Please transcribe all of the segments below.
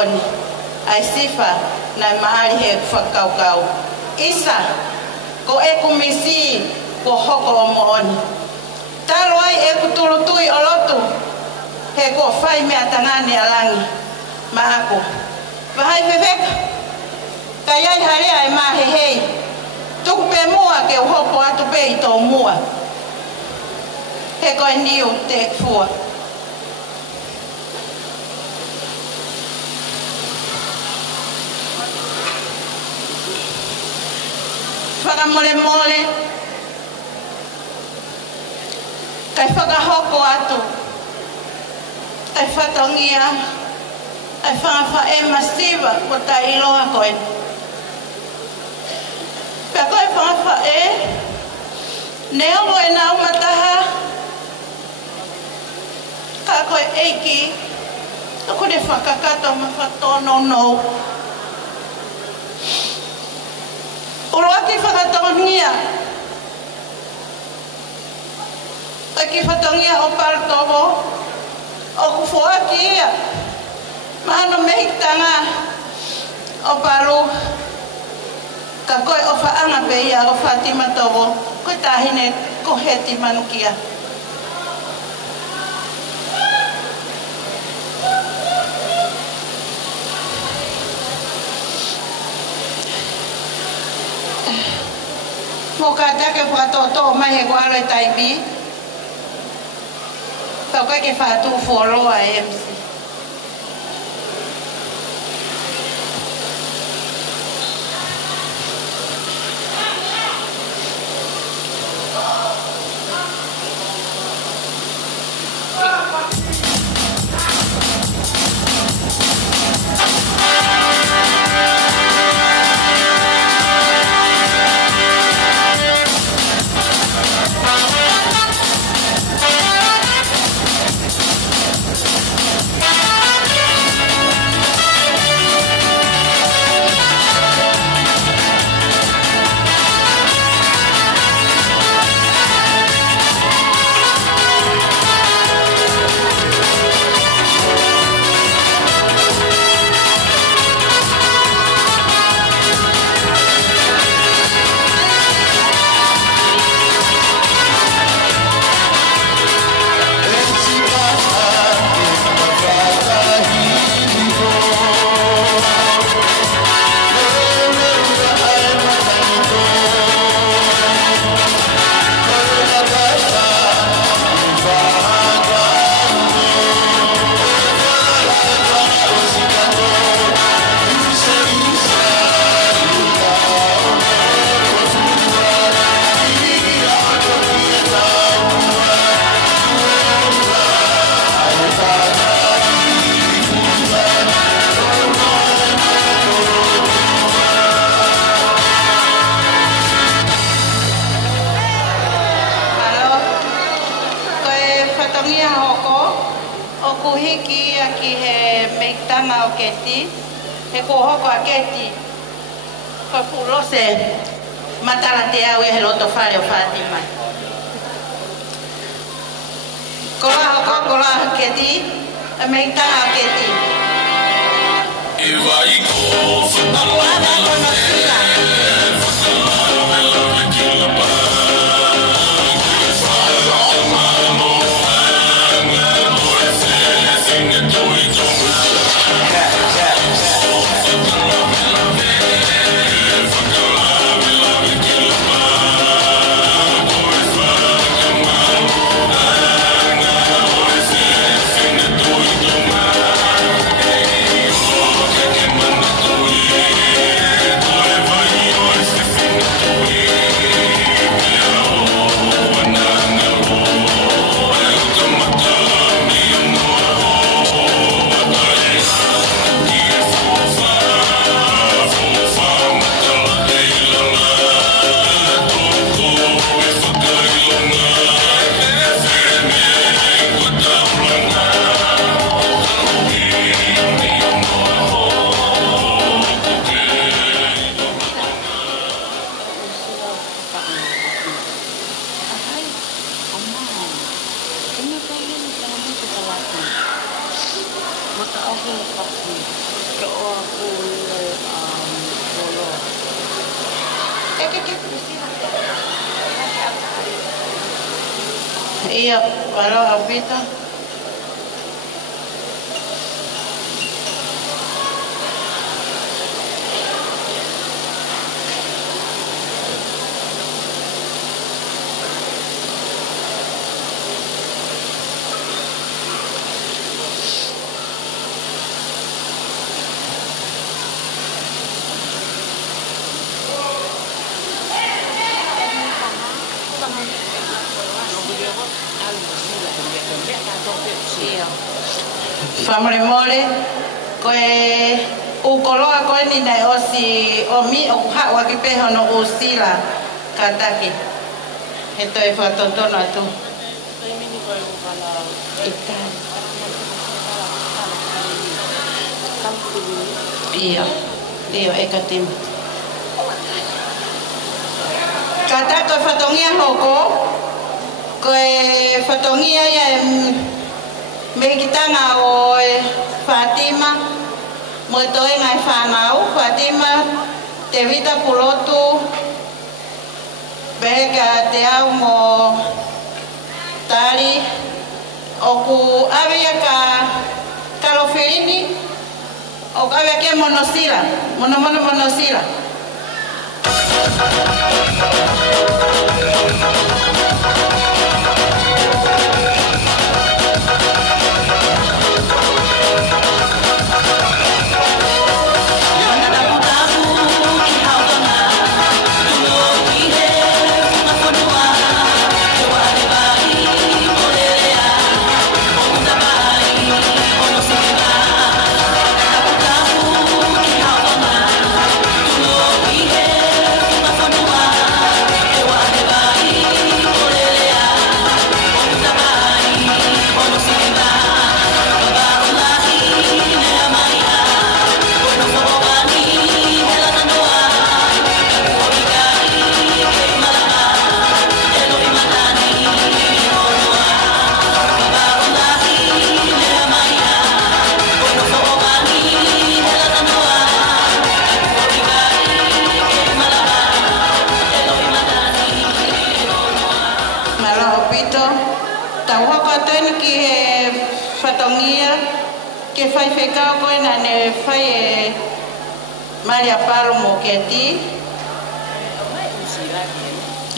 mooni. Ai sifa na mahali he whakaukau. Isa, ko e kumisi ko hoko o mooni. Talo ai e kutulutui o lotu. He ko whai mea tangani alangi. Maako. Wahai wheweka. Kai ai harea e mahe hei. Tuku pe mua ke uhopo atu pe i tō mua. He koe niu te fua. Whakamole mole. Kai whakahoko atu. Kai whatongia. Ai whangawha e masiva ko ta iloa koe. Pea koe whangawha e. Neongo e nā umataha. Ka koe eiki. Ako ne whakakato ma whatono nou. Uroa ki whakatongia. Kai ki whatongia o partovo. O kufua ki ia. Mahano mehitanga o paru. Ka koe o whaanga pe ia o Fatima tovo. Koe tahine ko heti manukia. Mo ka take whatoto mai he koalo e taipi. Tau kai ke whatu fuoroa e MC. He ko hoko a keti. Ko pulose matala te au e he loto whare o Fatima. Ko la hoko, ko la keti. A mei tanga a keti. Iwa i ko whanala ko masika. Iya, walau apita. Family mole koe ukoloa koe ni dai osi omi o ha wa ki pe hono usila kataki eto e fatontono atu iya iya ekatim kata koe fatongia hoko koe fatongia ya Megitanga o Fatima motoe ngai whanau Fatima te vita pulotu bega te au mo tari oku avia ka kaloferini o avia ke monosila monosila que fai fekau koe na ne fai e Maria Palo mo keti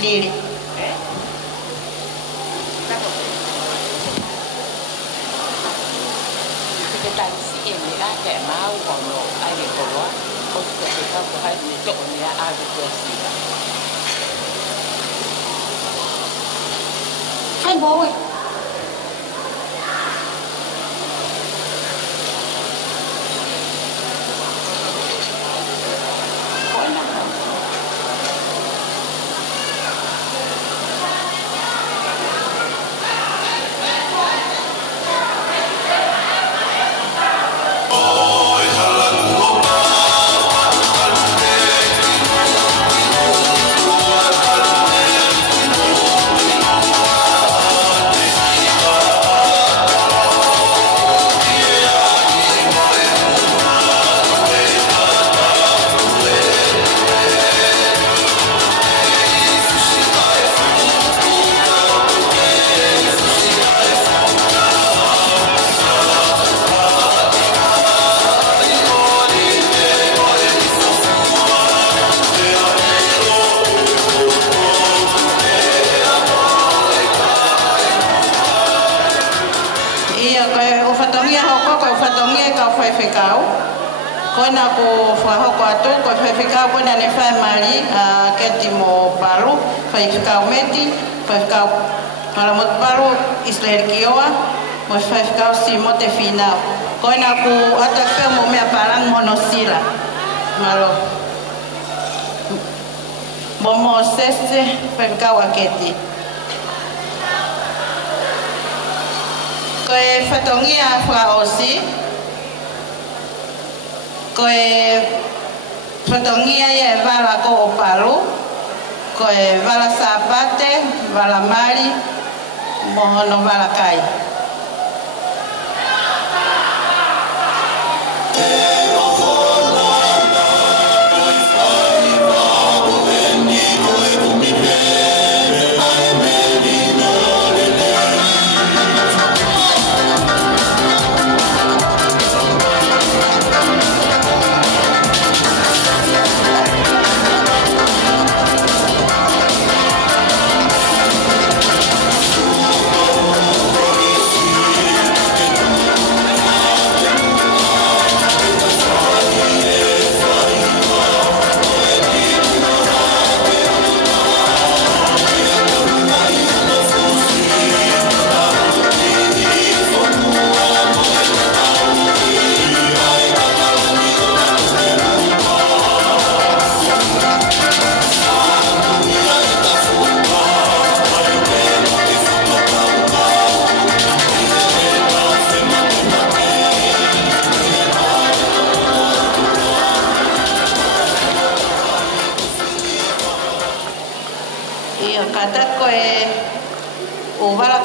Lili hai bố ơi Kona ko whahoko atu, ko whawhikau kona ne whai mari keti mo paru, whawhikau meti, whawhikau malamot paru, Israel kioa, mo whawhikau si mo te whinau. Kona ko atawhia mo mea parang monosila. Malo. Mo sese whawhikau a keti. Ko e whatongia whaosi, koe whatongia e wala ko o paru, koe wala sapate, wala mari, mohono wala kai.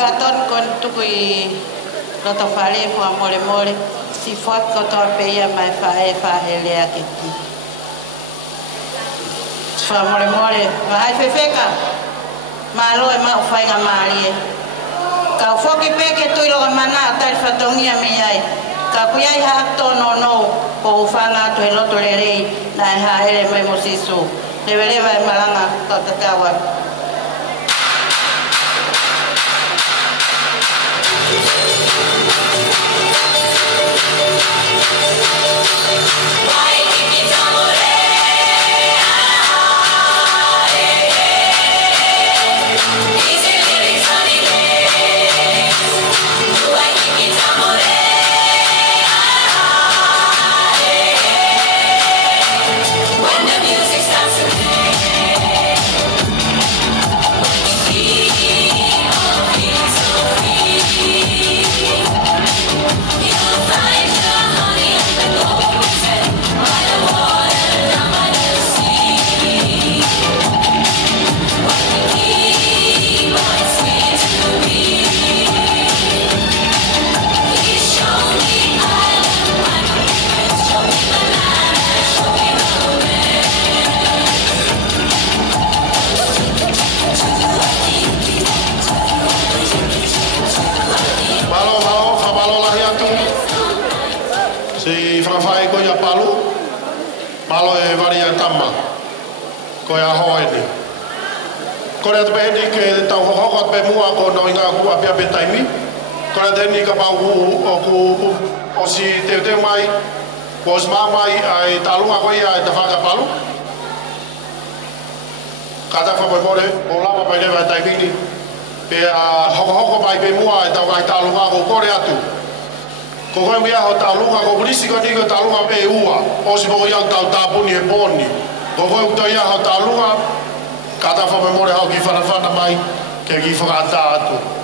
gaton kon tukui loto fale po mole mole si fot ko to peia mai fa hele akiti fa mole mole vai fefeka malo e ma fai nga mali ka foki peke tu lo mana tal fatongia me ai ka kuyai ha to no ko fanga to loto lere na ha ele mai mosiso le vai malanga ka tatawa malo e varia tama ko ya hoini ko le te ni ke tau hoko pe mua ko no inga ku apia pe taimi ko le ni ka pa o ku o si te mai ko sma mai ai talunga ko ia te faka palu kada fa pe more o lava pa le va taimi ni pe hoko pai pe mua tau ai talunga ko kore atu ko koe mea ho talunga ko polisi ko niko talunga pe ua o si mo yang tau tapuni e poni ko koe uta ia ho talunga kata fa me more ho ki fana mai ke ki whakata atu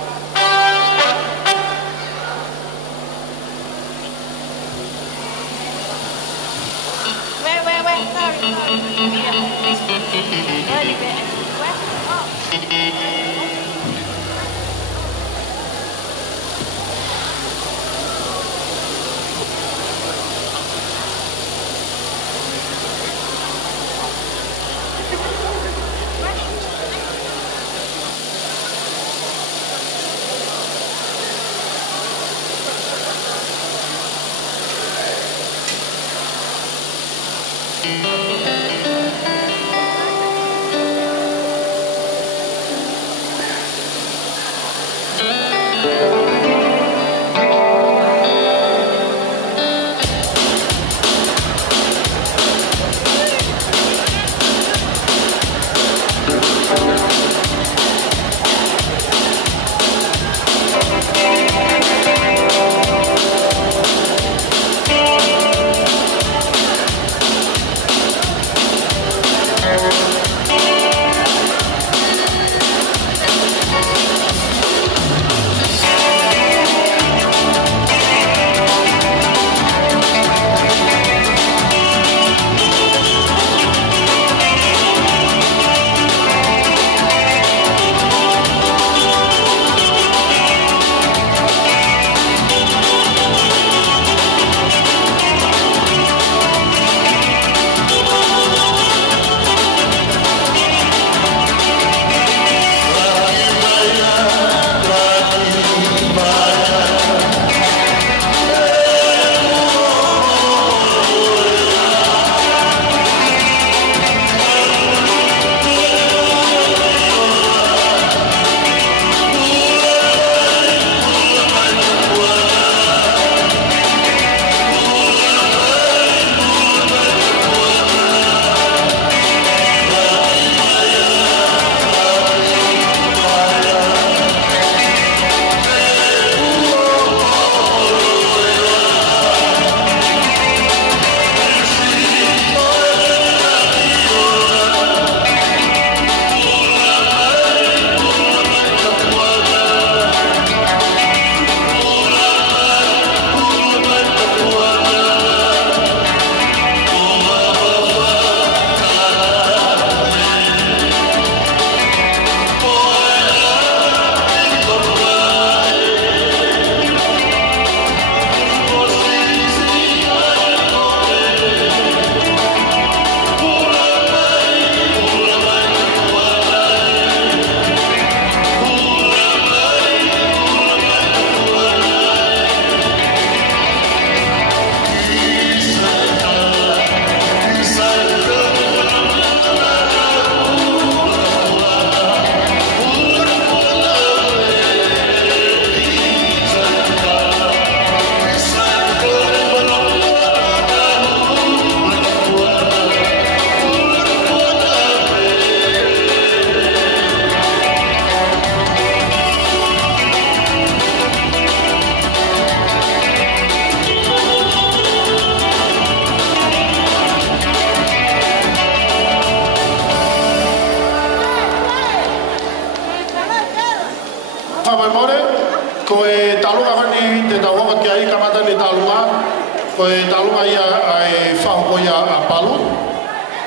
ko e talunga ia ai whahoko ia a palu.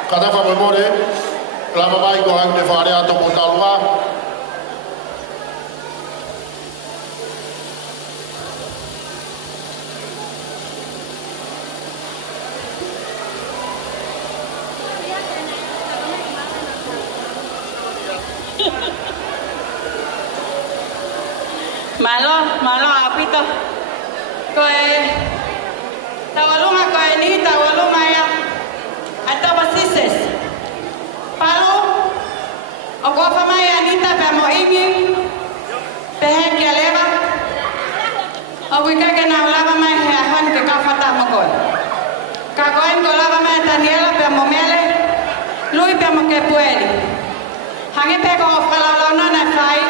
Kata whamemore, lama mai ko hau te whare ato ko talunga. Malo apito. Koe tawalunga koe ni tawalunga ya. Ato basises. Palu ogo famai anita pe mo ingi. Pehe ke leva. Ogo ke na lava mai he ahan ke ka fata mo koe. Ka koe ko lava mai Daniela pe mo mele. Lui pe mo ke pueli. Hange pe ko fala na na fai.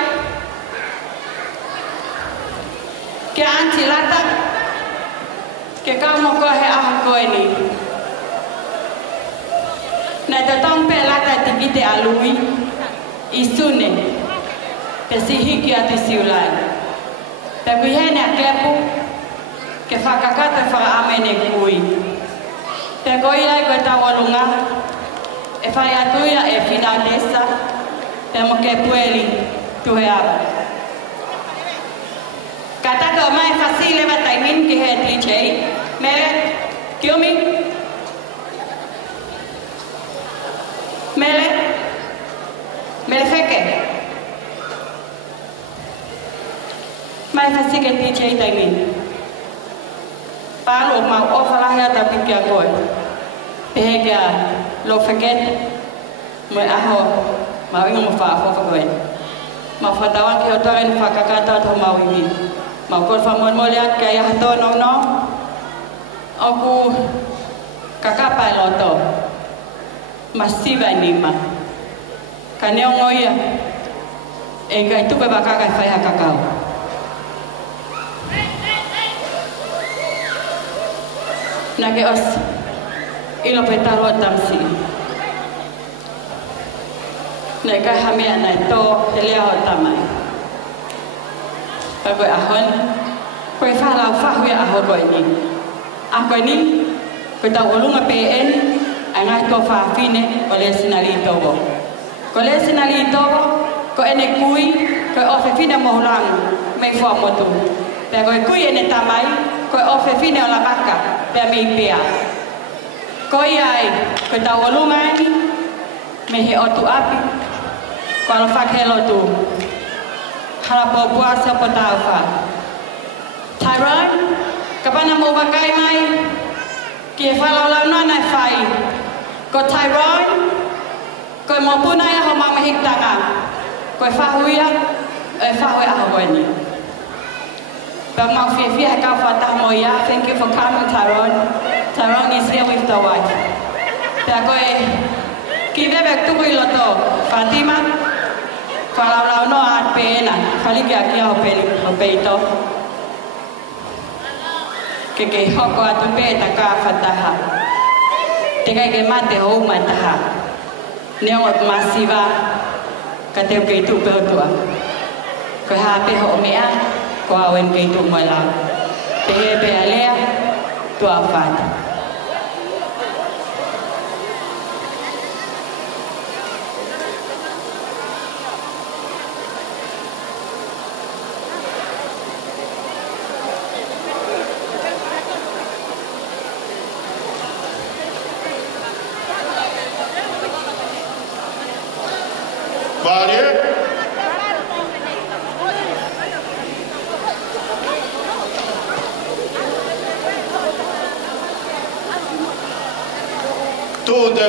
Ke anti lata ke kamu ko he ah ko ni na te tong pe lata tikite alui isune te sihiki ati siulai te kuhene kepu ke fakakata fa amene kui te koia ko tawalunga e fai atuia e finalesa te mo ke pueli tu he aba kata ko mai fasile ba taimin ki he DJ mere kiomi mere feke mai fasike DJ taimin palo mau ofala ya tapi kia koi pehega lo feket mo aho mau ingo fa fa koi mau fatawa ki otoren fa kakata to mau ini mau kau famon moliat kaya hato no aku kakak piloto masih banima kaneo ngoya enggak itu bebaka kai fai kakao nage os ilo petalo tamsi nega hamia na to helia hotamai koe ahon koe whalau whahue aho koe ni a koe ni koe tau olunga PN a ngai tō whawhine o le sinari togo ko le sinari togo ko ene kui koe ofe whine mohulangu mei wha motu pea koe kui ene tamai koe ofe whine o la baka pea mei pea koe ai koe tau olunga ni me he otu api ko alo whakelo tu harapo puasa petaufa. Tyrone, kapana mo bakai mai? Kia falau launa na fai. Ko Tyrone, ko mo punai ho mama hiktanga. Ko fahuia, fahuia ho ni. But mau fia ka fata mo ya. Thank you for coming, Tyrone. Tyrone is here with the wife. Ta ko kive bek tu loto Fatima. Kalau no at pena, kali kia hopeito. Keke hoko atu peta ka fataha. Teka ke mate ho mataha. Neongot masiva kateu ke tu pehotua. Ko ha pe ho mea ko awen ke tu mala. Pe alea tu afat.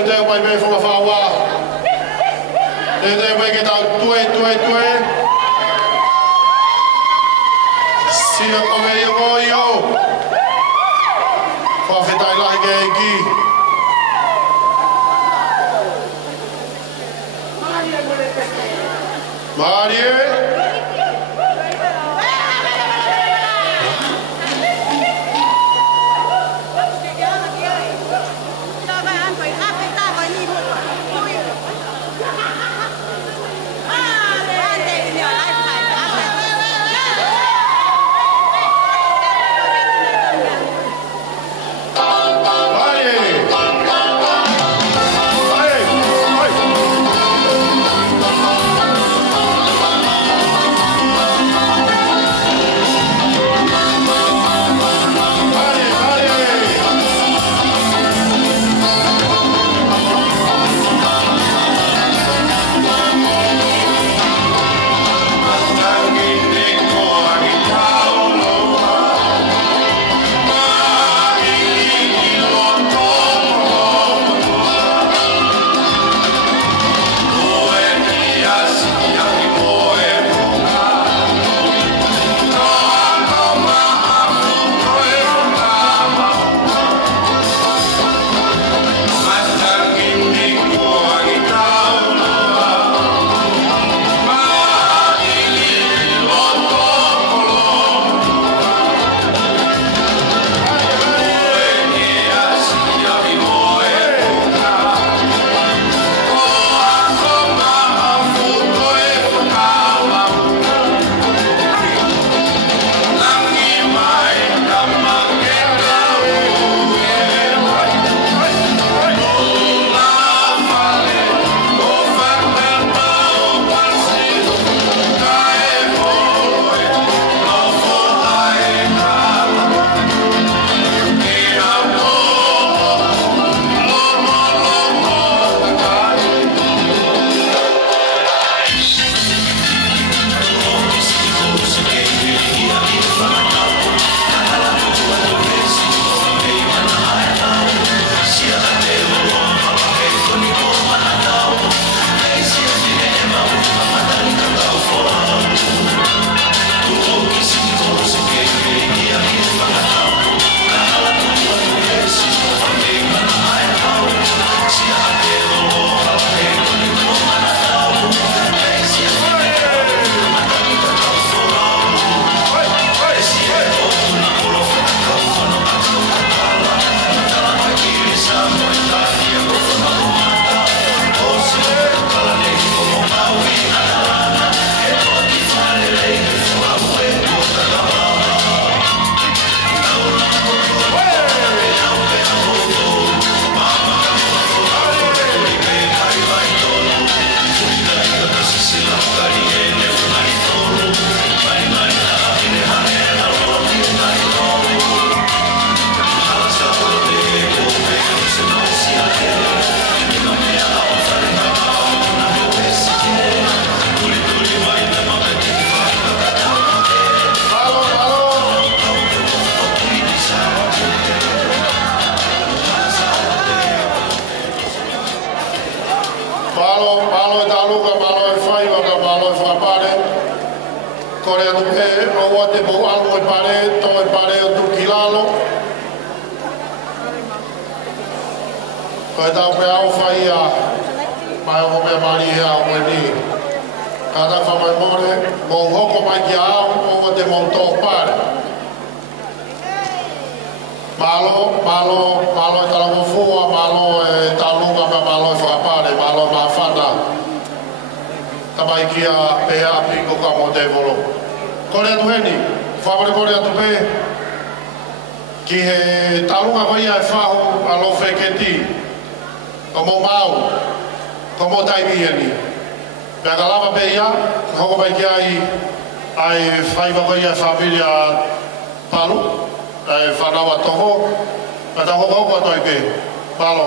Teu vai ver fogo fawa. Teu vai que tá tue. Se eu comer eu vou eu. Vou afetar lá aqui. Maria. ua te mau alu e pare, to e pare o tuki lalo. Koe tau pe au whai a, mai o mea mari he au e ni. Kata whamai more, mō hoko mai ki au, o te mau tō pare. Malo e talamo fua, malo e talunga, malo e whakapare, malo e mawhana. Tamai ki a pe api ko ka mo te volo. Kore atu heni, whapare kore atu pe, ki he talunga mai e whahu alo wheketi, ko mo mau, ko mo taimi heni. Pea ka lama pe ia, hoko mai ki ai whaiva mai e whamiria palu, ai whanawa toho, ka ta hoko atoi pe, malo.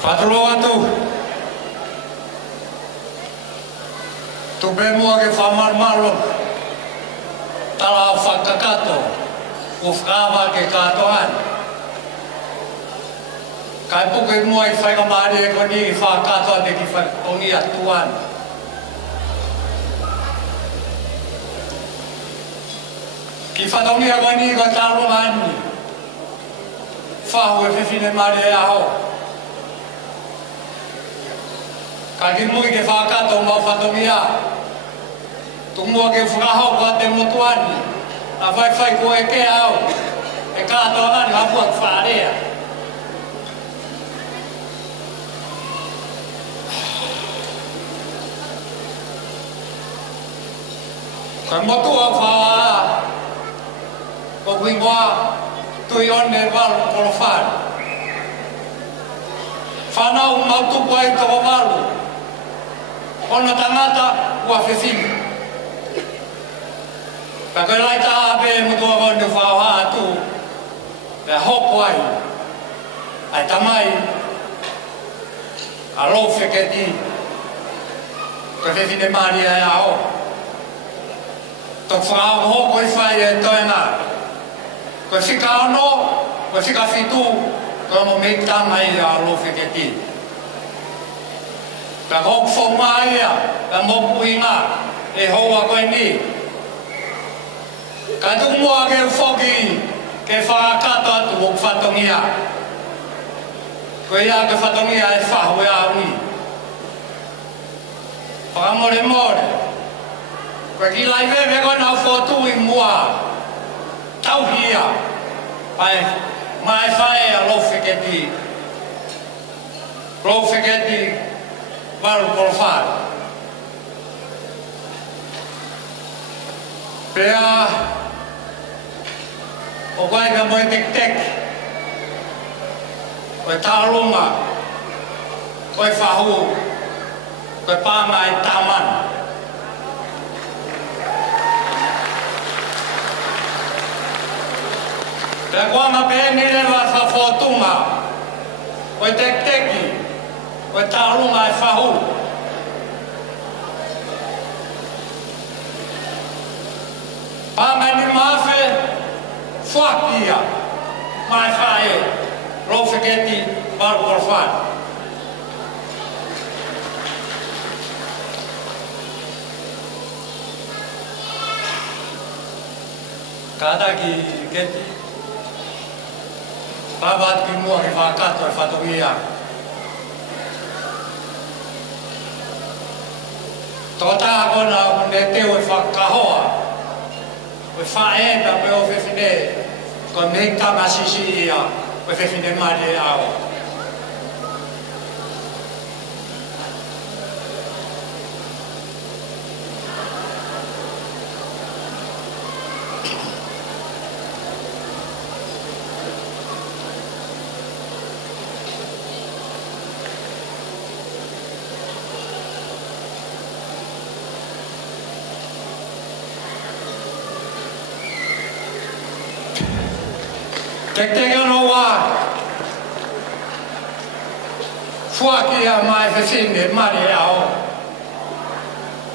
Patro atu. Tu bemo ke famar malo. Tala fakakato. Ufkava ke katoan. Kai puke mo ai fai kamari ko ni fakato de ki fa ongi atuan. Ki fa ongi agani ko talo ani. Fa ho e fine mare ao. Kaki mui ke whakato mau whatongia. Tumua ke whakahau kua te motuani. A whai kua e ke au. E kātoa ngani hapuak whārea. Ka motua whāa. Ko wingwa tui one walu korofāni. Whanau mautupu ai toko walu. Ona tangata ua whewhinu. Ka koe laita ape mutua wanu whauha atu. Pea hoko ai. ai tamai a lo feketi ko fefine mari ai ao to whakao ho koi whai e toenga ko whika ono ko whika whitu ko mo mei tamai a lo feketi ka hok whonga ia ka mo puinga e hoa koe ni ka tumua ke whoki ke whakakato atu o whatongia ko ia ke whatongia e whahu e aui whakamore more ko ki lai vewe kona whotu i mua tauhia mai whae a lo wheketi waru polwhara pea o koe ka moe tek koe tālunga koe whahu koe pānga i tāman pea kuanga pēni rewa whawhotunga koe teki koe tālunga i whahu pāmani mawhe whakia mai whae lo wheketi waru polwhara kāta ki keti papat ki mua ki whakato e whatongia tōtā kona kune teo e whakahoa o whae pa me o whewhine ko mei tama sisi ia o whewhine mare ao Teke no wa fuakia mai whewhine mare ao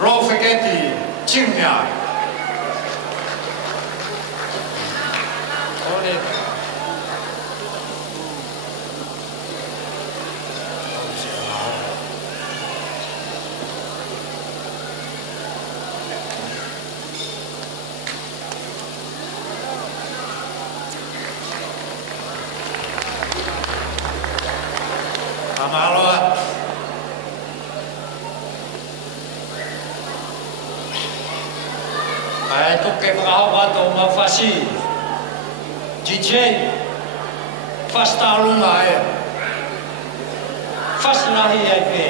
lo wheketi chimia Ore Amaloa ai tu ke whakahawato ma whasi DJ whastalunga e whasnahi ai pe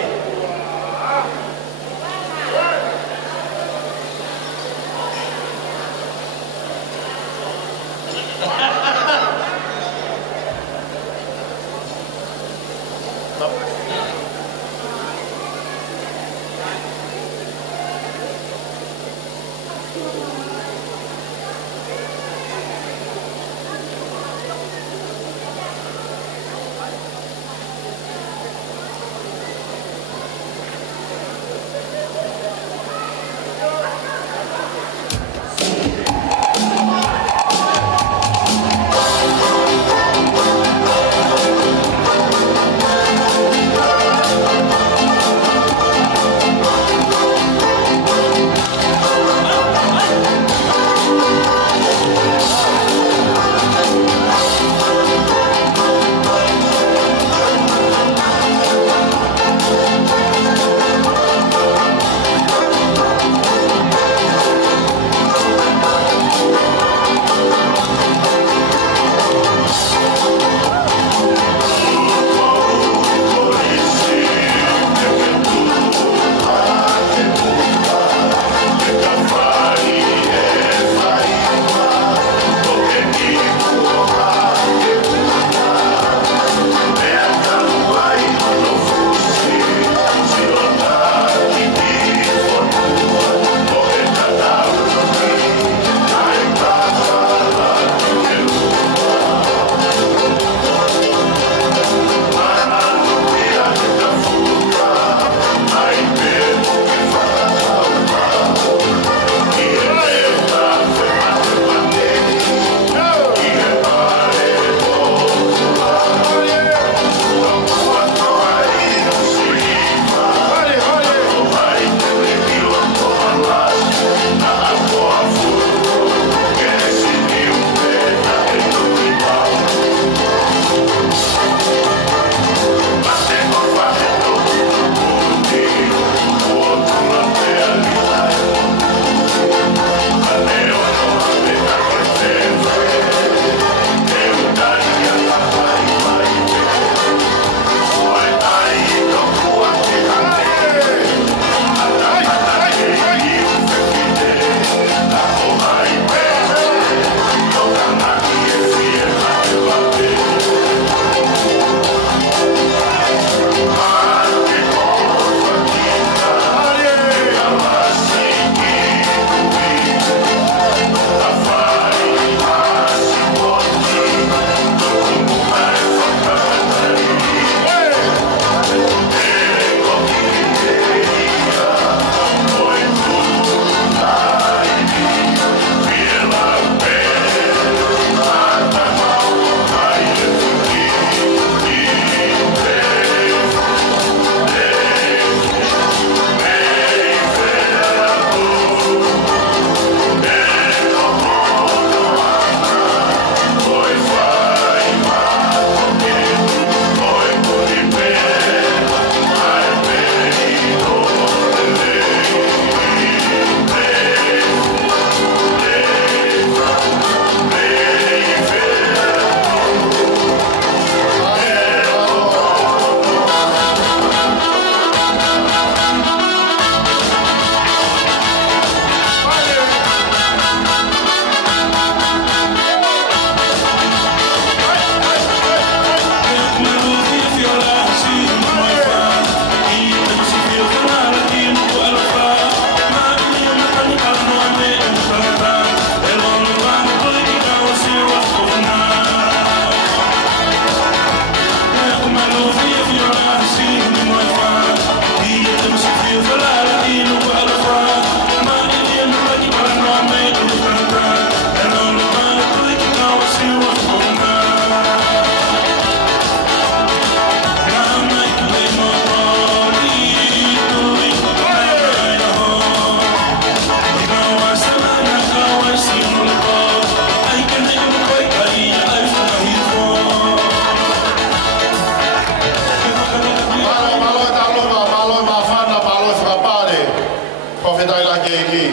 whetai la ke ki.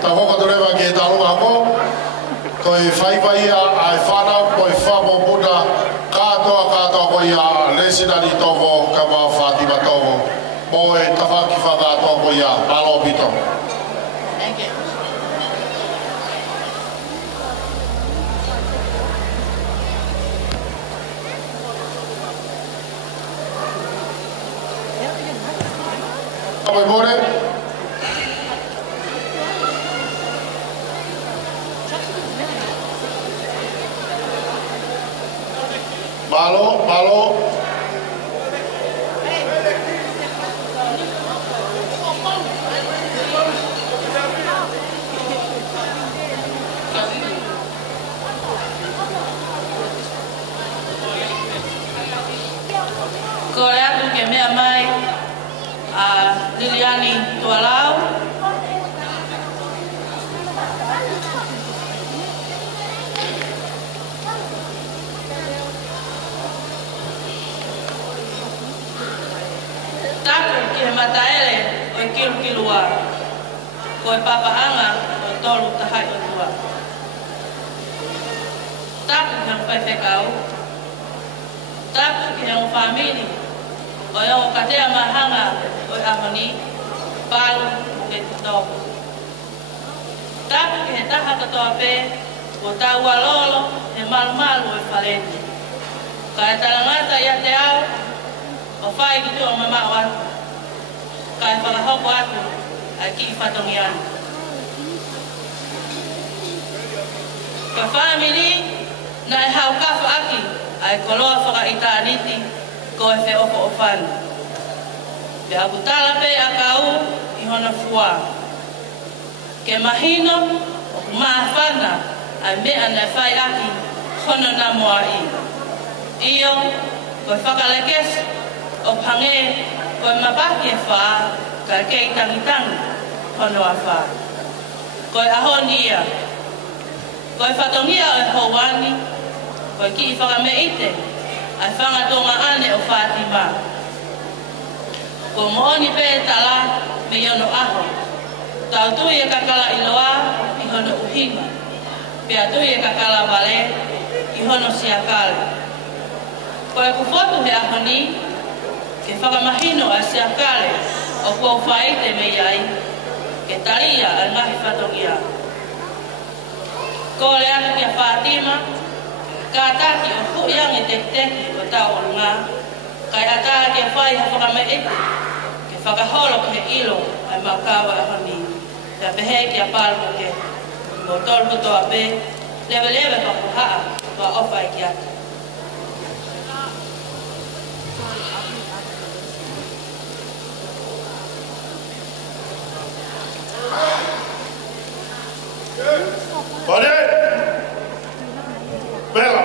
Ta hoko to rewa ke ta lunga ko. Ko I whai ai whanau ko I whamo puta katoa ko ia lesina ni tovo ka wā Fatima tovo. Mo e tawhaki whakatoa ko ia malo pito. Thank you. Apa more? Malo. Korea tu ke mea mai Liliani Tualau. Taku ki he mataele o kilua. Ko e papaanga o tolu tahai o tua. Taku he mpai whekau. Taku ki he famili. O eo katea mahanga o amani, palu ke tutoku. Taku ki he taha katoa pe, o taua lolo, he malu e whaleti. Ka e talangata ia te au, o whai ki tua mama o atu. Ka e whakahoko atu, ai ki I whatongi anu. Ka whamiri, na e hau kafu aki, ai koloa whakaita aniti, ko e whe opo o whanu. Pe abutala pe a kau I hona fua. Ke mahino o kumaa whana ai mea na whai aki hono na moa I. Iyo, ko e whakalekes o pange ko e mapaki e wha ka kei tangitangi hono a wha. Ko e ahoni ia. Ko e whatongia o e houani, ko e ki I whakameite ai whangatonga ane o Fatima. Ko mooni pe tala me iono aho. Tau tui e kakala I loa I hono uhima. Pea tui e kakala vale I hono siakale. Ko e kufotu he ahoni, ke whakamahino a siakale o kua whaite me iai, ke taria al ngahi whatongia. Ko le atu kia Fatima, ka ataki o huiang I teki o tau orunga, kai ataki a whai ha whakame ete, ke whakaholo ke ilo ai makawa a honi, te pehe ki a palmo ke mo tolpo toa pe, lewe whakuhaa toa ofa I ki atu. Pode? Bela.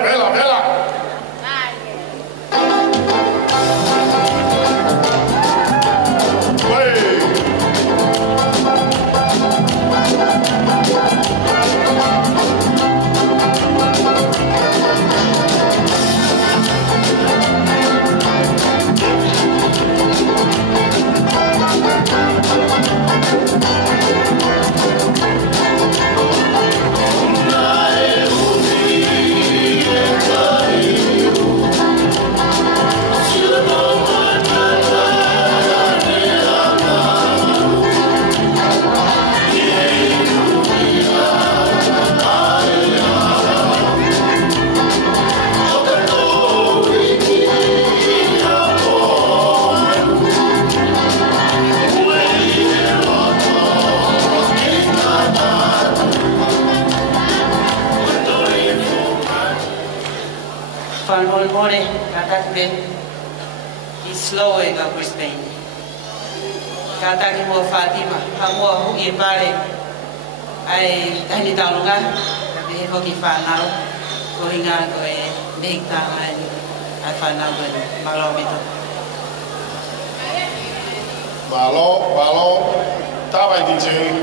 Mole, kata be slow e ga Brisbane. Kata ki mo Fatima, hamo hu e pare ai tani taunga, be ho ki whanau, ko hinga ko e neita ai whanau e malo mito. Malo, tawai di ching.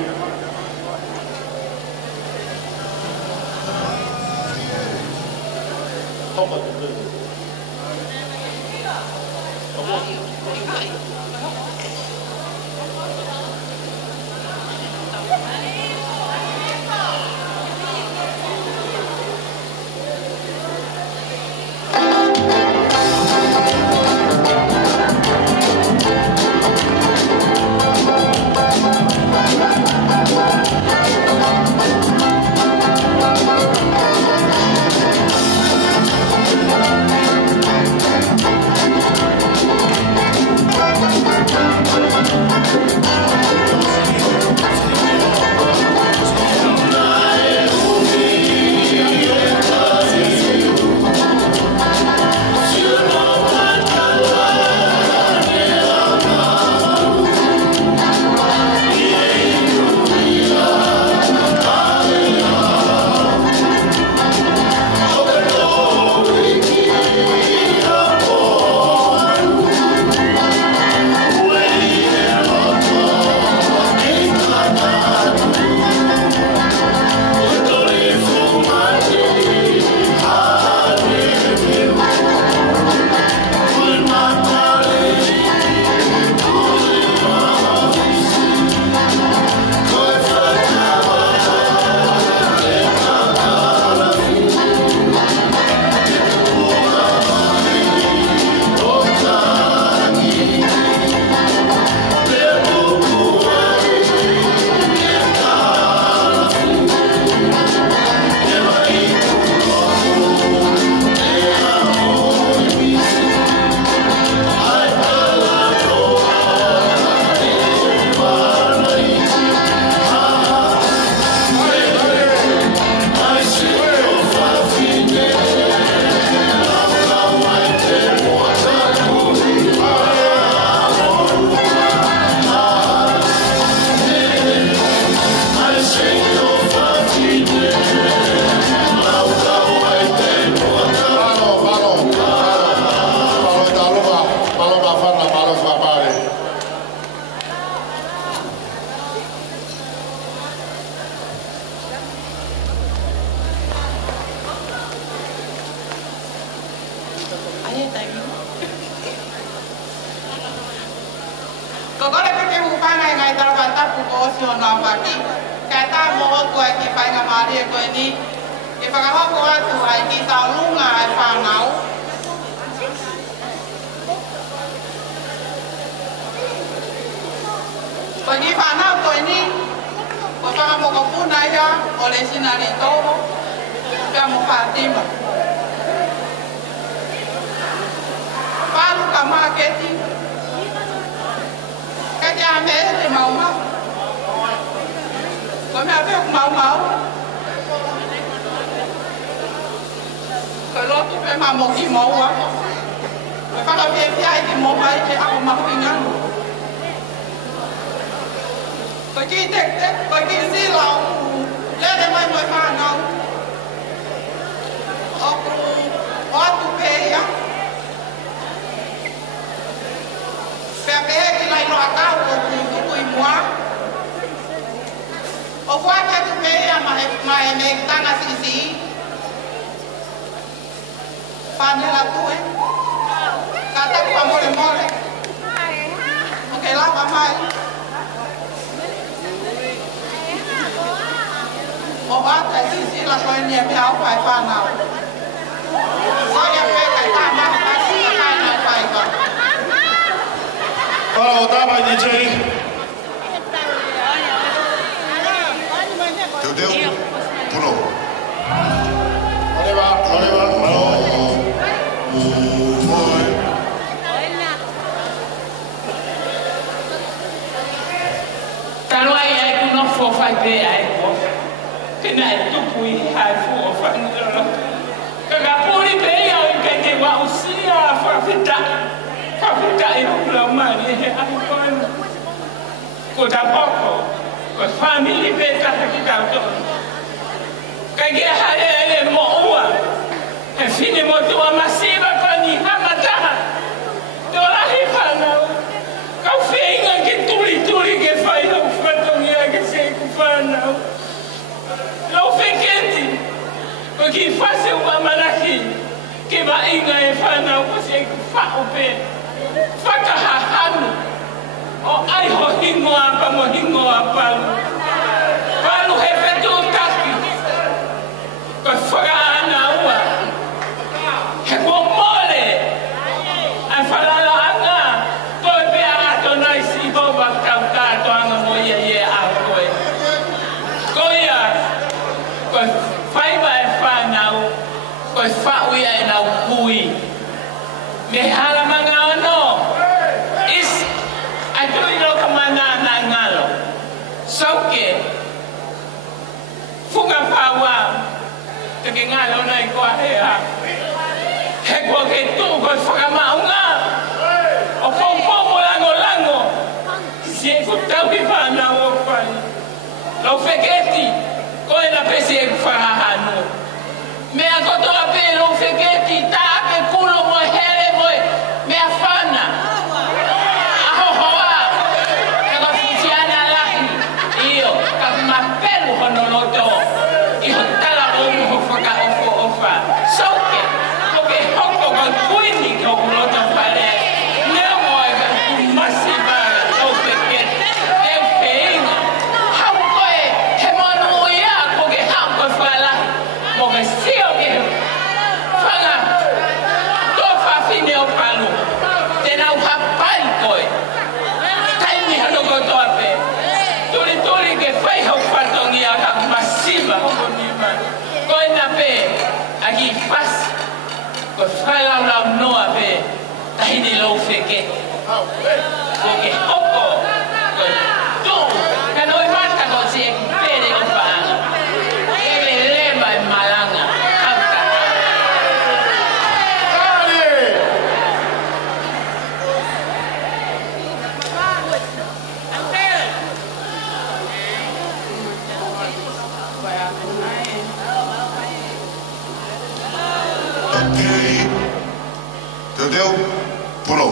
kukosi o nā paki. Kai tā mo oku ai ki whainga maari e koe ni. Ke whakahoko atu ai ki tau lunga ai whanau. Koe ki whanau koe ni. Koe whakamoko puna ia o le sinari tōho. Pea mo whātima. Whānu ka māketi. Ka te ame e te maumau. Koe mea peo maumau. Koe lotu pe mamoki maua. Koe whakapia pia i ki mowai te ako mahuinganu. Koe ki tekte, koe ki silau. Lele mai moi whanau. Oku oatu peia. Pea pehe ki lai loa kau o kutuku i mua. O whaka tu peia mai me tanga sisi. Whanela tue. Ka taku a mole mole. O ke lapa mai. O ata e sisi la koe ni e pia au pai whanau. Soia pe kai tā mahu kasi ka kai nai pai ka. Para o tāpai ni Jay. Teu, puno. Oleva. Talo ai ai ku no fo fai pe ai ko. Ke na tu pui ai fo fa no. Ka ga puri pe ia o ke te wa usia fa fita. Fa fita e ku la mani e ai ko. Ko ta poco. Ko family pe ta ki ta to. Ka ge hare ele mo ua. E fine mo tu amasiva pa ni hamata. Dora hi pa na. Ka feinga ke tuli ke fai no fatongia ke se ku fana. Lo feketi. Ko ki fase wa malaki. Ke ba inga e fana ko se ku fa ope. Faka ha hanu. O ai ho hingo apa mo hingo apa. Palu he fetu taki. Ko faka ana ua. He ko mole. Ai fala la anga. Ko pe a to nai si bo ba ka to anga mo ye a koe. Ko ia. Ko fai ba e fana u. Ko fa ui ai na kui. Me hala manga no. Sauke fuga pawa te que ngalo nai ko hea he ko ke tu ko fuga maunga o pompo lango si ko tau ki fana o pai lo feketi ko ena pesi e fara hanu me akoto a pe lo feketi ta ke kulo mo hele mo me afana Agi pas, ko fala la noa pe, tahini lo feke, porque hoko, ko tu, kano imata ko si pere o paano, ele leva en malanga, haka. Teu, puno.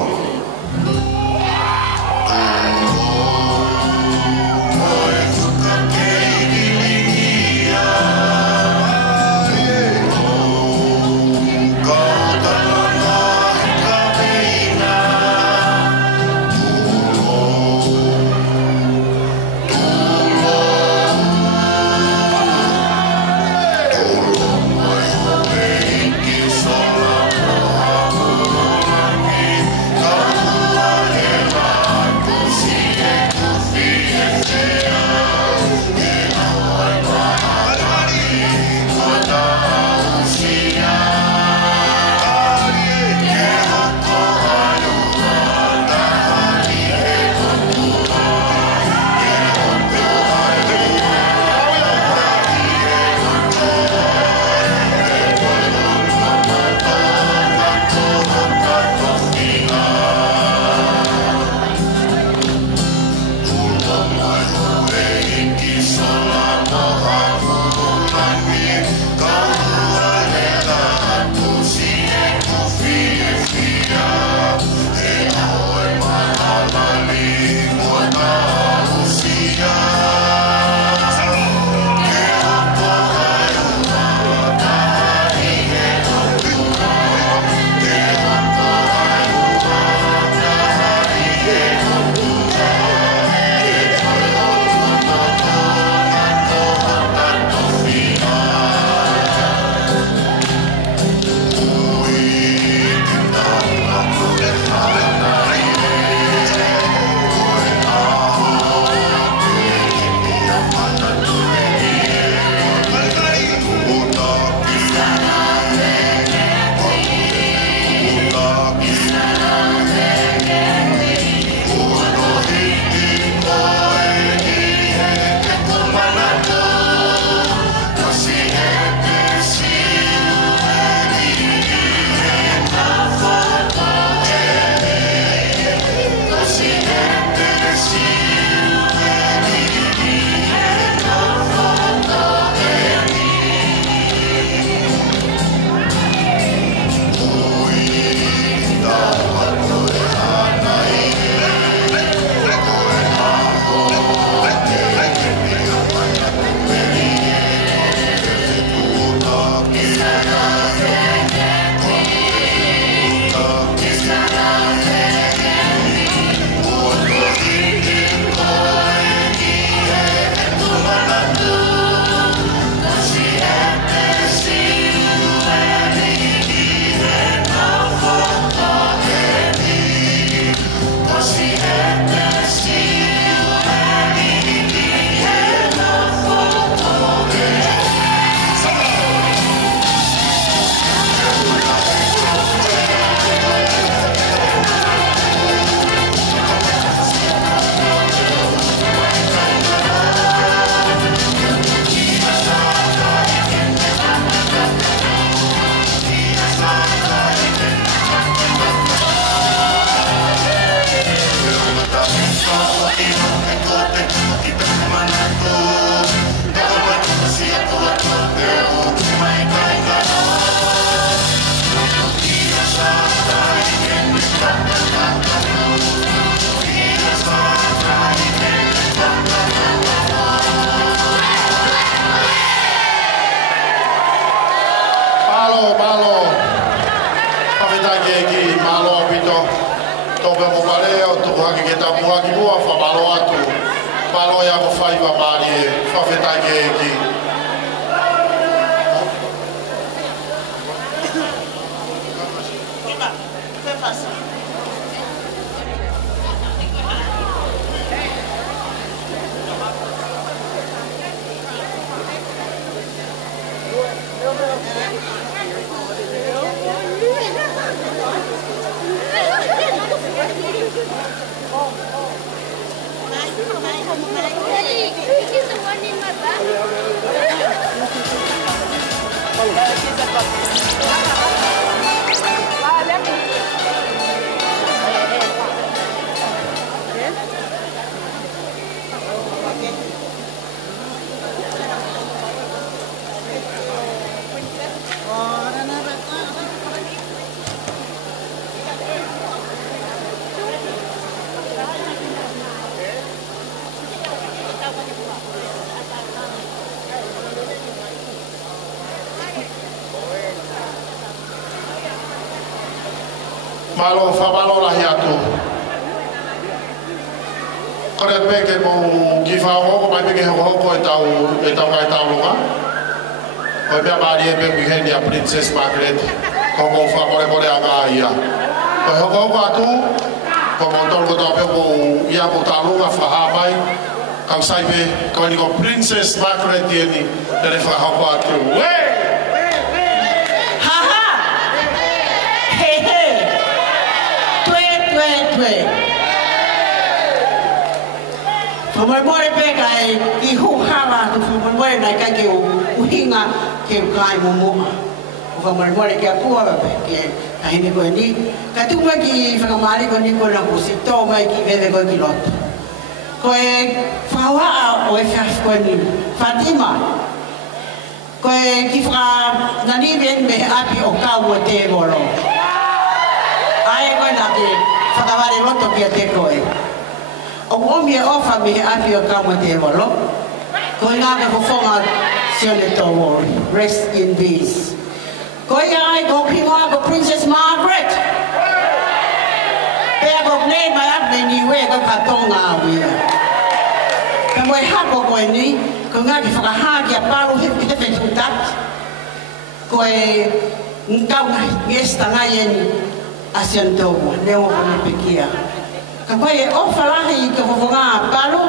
muhaki mua fa malo atu. Malo ya ko fai wa mari fa fetai ke ki. Malo fa malo la hiatu. Kore peke mo kifa mo mai peke ho ko etau ngai tau longa. O bia bari e pe mi a Princess Margaret. Ko mo fa more anga ia. Ko ho ko atu ko mo tol ko pe mo ia mo tau longa fa ha mai. Kang sai pe ko ni ko Princess Margaret ni tele fa ho ko atu. Famoi pe kai I hu hawa tu famoi nai kai ke uhinga ke kai momo. Famoi ke akua pe ke kai ni ko ni ka tu ma ki famali ko ni ko na kusito mai ki vele ko ki lot. Ko e fawa o e fa ni Fatima. Ko e ki fra nani ben me api o ka wo te bolo. Ai ko na ke fa vale loto ki te ko e. O mi ofa mi api o kama te walo. Ko nga ka fofonga sione to rest in peace. Ko ai ko kinga ko Princess Margaret. Pe ko ne mai ap ni we ko ka tonga wi. Ka mo ha ko ni ko nga ki fa ha ki paru he ki te tutat. Ko e ngau ngesta ngayen asianto ne o ko pekia. Kapai o falahi ka fofonga palo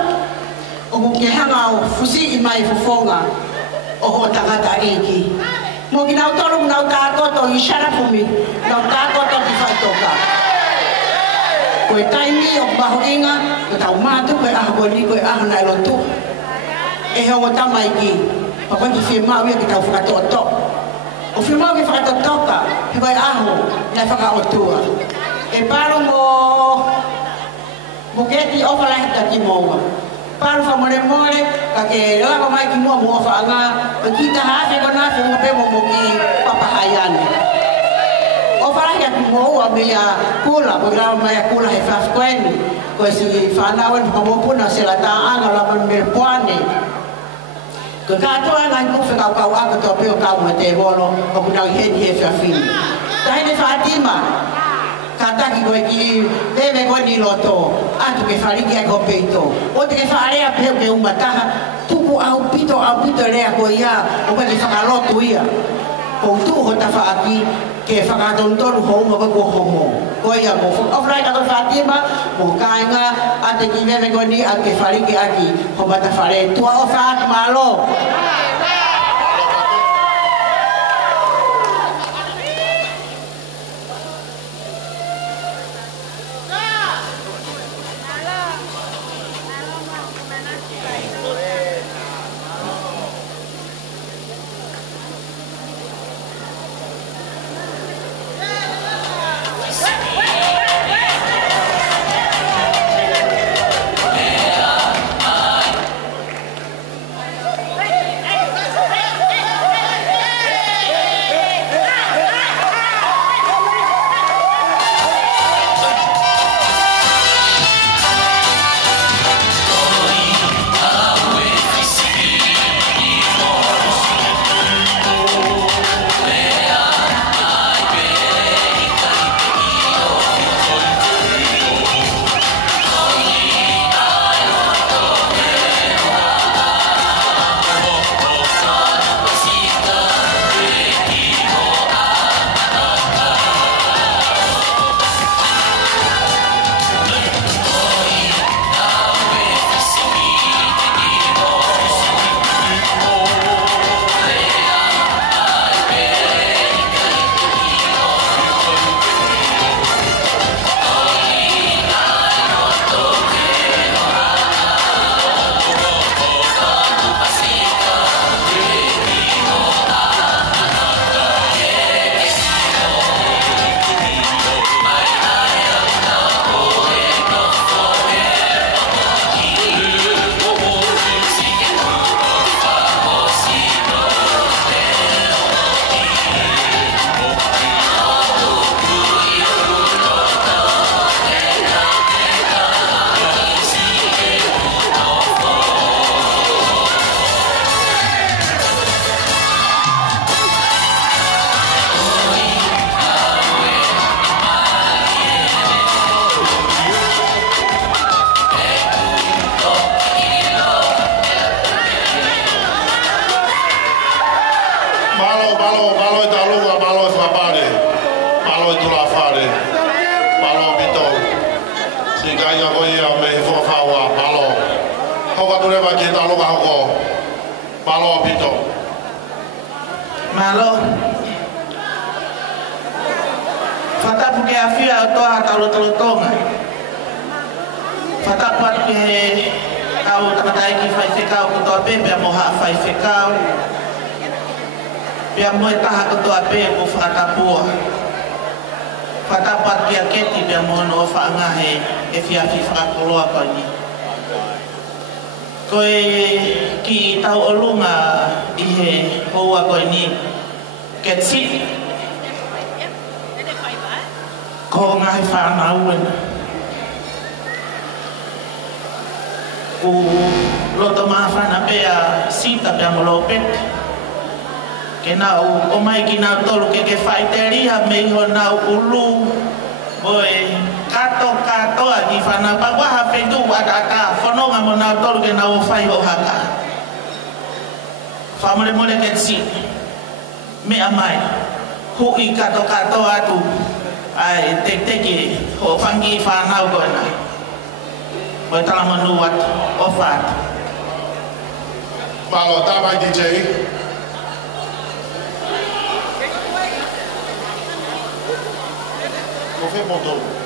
o ke hanga o fusi I mai fofonga o ho tangata eki mo ki nau tolu nau ta ko to ishara fumi nau ta ko to ki fatoka ko taimi o baho inga ko tau matu ko a ko ni ko a na lo tu e ho ta mai ki pa ki firma wi ki tau fato to o firma ki fato toka he vai aho na faka o tua e palo mo Buketi ofa la hita ki moa. Paru fa more ka ke la mai ki moa mo fa nga kita hafe ko na fe mo pe mo ki papa hayane. Ofa la hita ki moa me ya kula mo la mai kula he fa kweni ko si fa na wan mo puna se la ta anga la mo me poane. Ko ka to anga ko fe ka ka wa ko to pe ka mo te bolo ko na he fa fin. Dai ne Fatima kata ki ko ki bebe ko ni loto atu ke fari ki ko peito o te ke fare a pe ke umata tu au pito le ko ia o ka ki fa loto ia o tu ho ta fa aki ke fa ka don don ho mo ko homo ko ia mo o fra ka Fatima mo ka nga ate ki bebe ko ni a ke fari ki aki ho bata fare tu o fa malo malo talunga, malo fapare, malo tulafare, malo bito. Sigaya goya me fofawa, malo. Hoka tureva ki talunga hoko, malo bito. Malo. Fata puke afia toa talo-talo-tonga. Fata pat ke kau tamatai ki fai fekau kutoa pepe moha fai fekau. Pia moe taha kutoa pepe ku whakatapua. Fata pat ki aketi pia moe no whaangahe e fiafi whakakoloa pani. Koe ki tau olunga i he hoa koe ni ketsi. Ko ngai whanau ku loto maha whana pea sita pea molopet ke nau o mai ki nau tolu ke whaiteria me iho nau ulu boe kato a ki whana pawaha petu ataka whanonga mo nau tolu ke nau whai o haka whamole mole ke si mea mai hui kato atu ai teki ho fangi whanau koena o tala manuat o what Malo, tabai DJ. Kofi moto.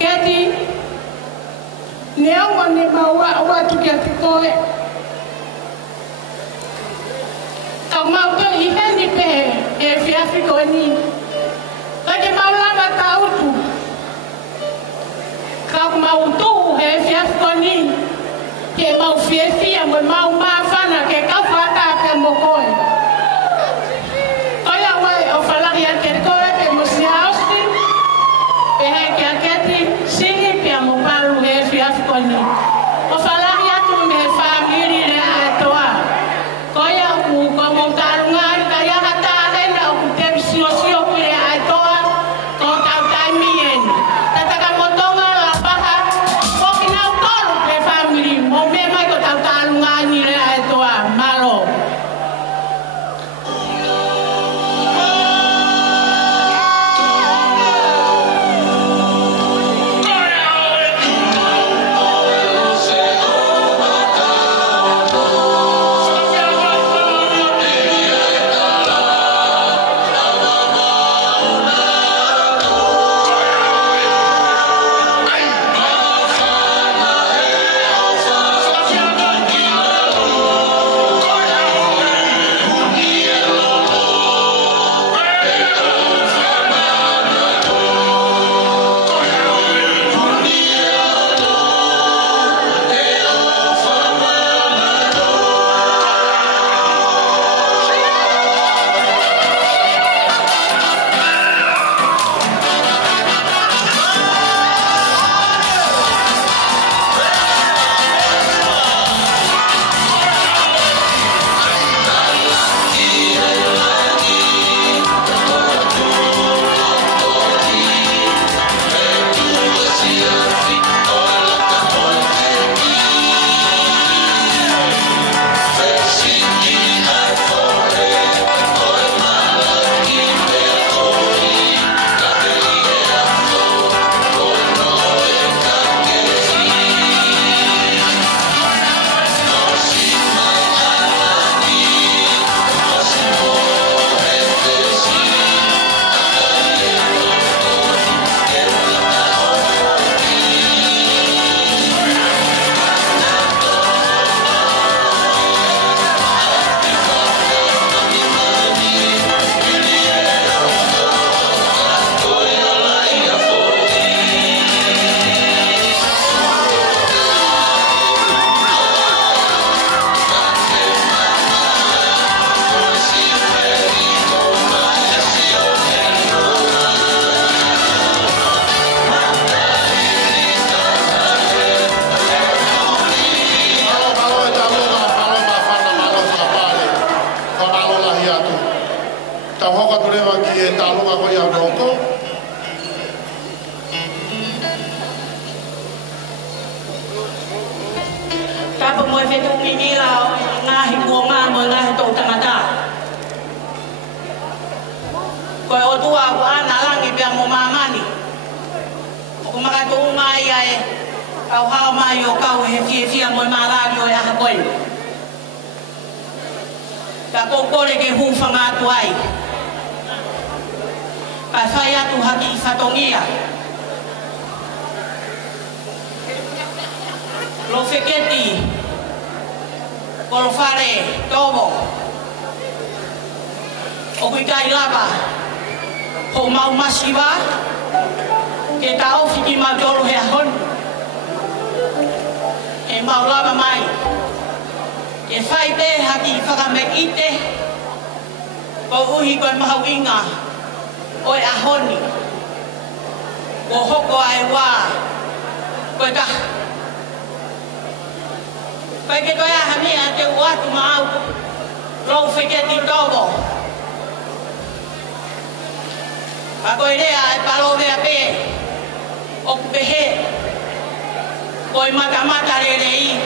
Keti, neongo ni bawa watu keti koe. Kau mau tu ikan di pe Afrika ni. Lagi mau lama tahu tu. Kau mau tu Afrika ni. Ke mau fia mau mafana ke kau fata ke mokoi. Kau yang wai ofalak yang kerkoe ke musiausi. Pehe ke keti sini pia mo paru Afrika ni. Ofalak yang tu me family le atoa. Kau yang ku kau tarungan kaya kata ada ku tersio pire atoa. Kau tahu timing. Tata motonga lapaha. Kau kena tol pe family. Mo me mai kau tahu tarungan ni le atoa malo. Tapa mo efetu minila ngahi buonga mo ngahi to tangata. Ko o tua ko ana langi pe mo mamani. O maka to mai ai au ha mai o ka o he fia mo malari o ya koi. Ta ko kore ke hu fanga tuai. Pa saya tu haki fatongia. Lo feketi, lo fare, tobo, o kui kai lava, ho mau masiva, ke tau fiki mau jolo he ahon, e mau lava mai, e fai te haki whakame ite, ko uhi koe mahau inga, o e ahoni, ko hoko ai wā, koe ka. Pai ke toia hami a te uatu mau, lou wheketi tobo. Pa koe rea e palo vea pe, o kupehe, koe mata re rei,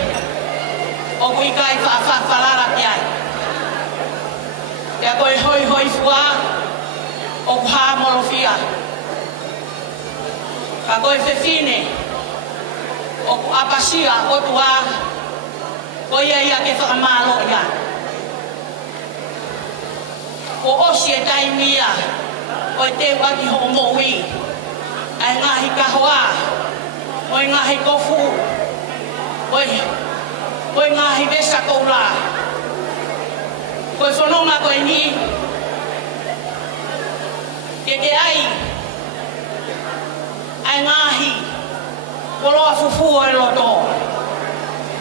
o kui kai whalara pe ai. Pea koe hoi fua, o kuha morofia. Pa koe whewhine, o ku apasia, o tua, o ia ke whakamalo ia. O osi e taimia, o te waki ho mowi, ai ngahi kahoa, oi ngahi kofu, oi ngahi besa koula, koi whanonga koe ni, ke ai ngahi, koloa fufu o loto,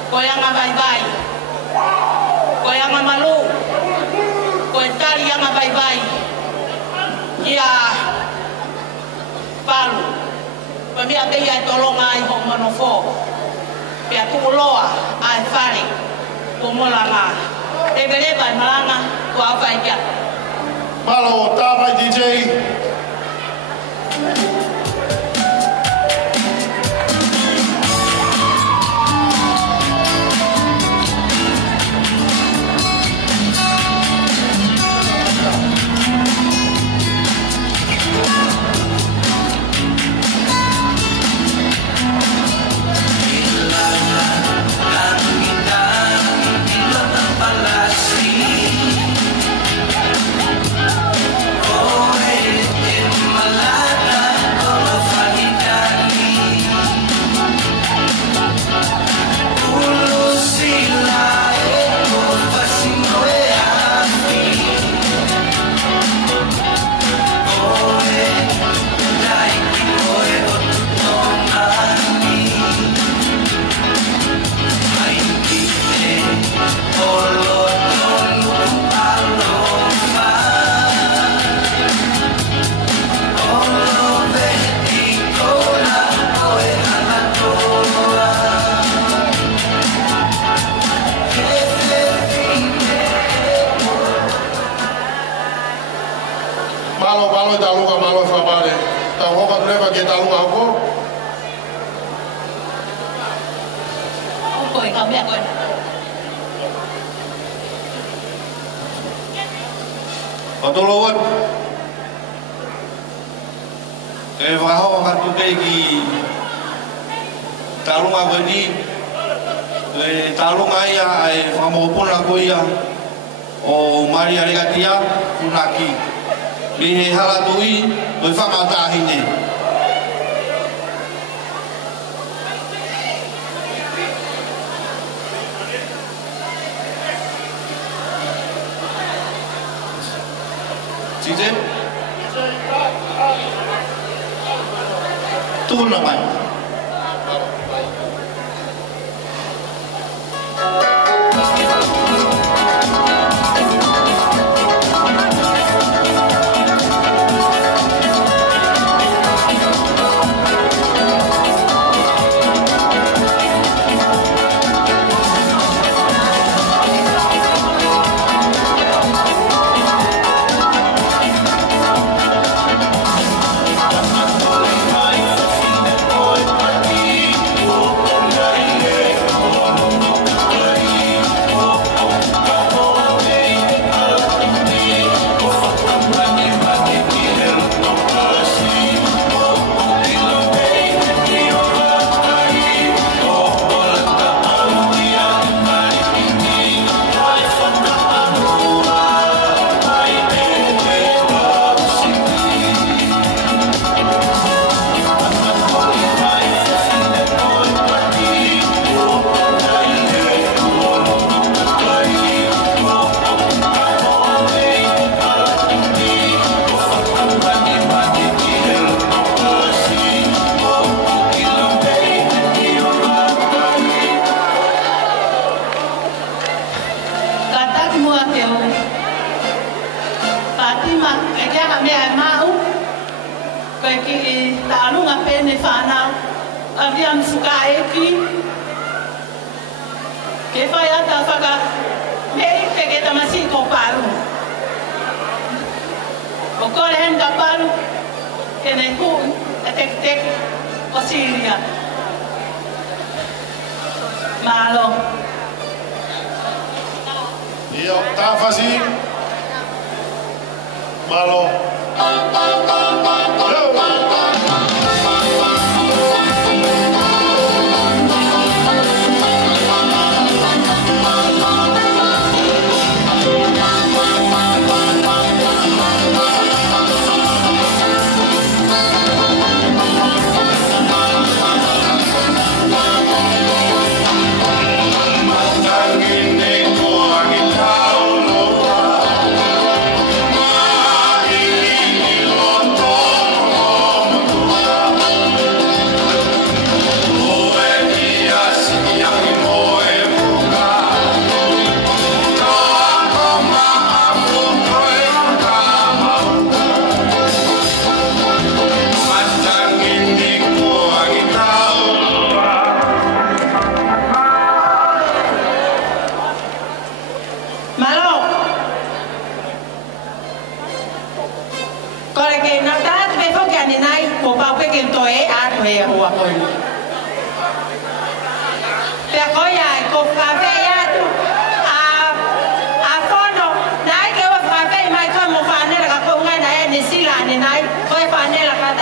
koi anga vai, koi anga malu, koi tali anga vai, ia palu, pamia te ia tolonga ai hong manofo, pia tuloa ai fari, kumolanga, te bereba malanga, kua vai kia. Malo, tapa DJ. Malo taluga malo fabare. Ta hoka tuleva ke taluga ko. Koi kami koi. Otolowat. Vaho katu ki talunga ko ni. Talunga ia ai famopuna ko ia. O Maria Regatia kunaki. Bihe halatui oi whamata hine. Cite? Tuh namanya. Malo. Io, tafasi. Malo.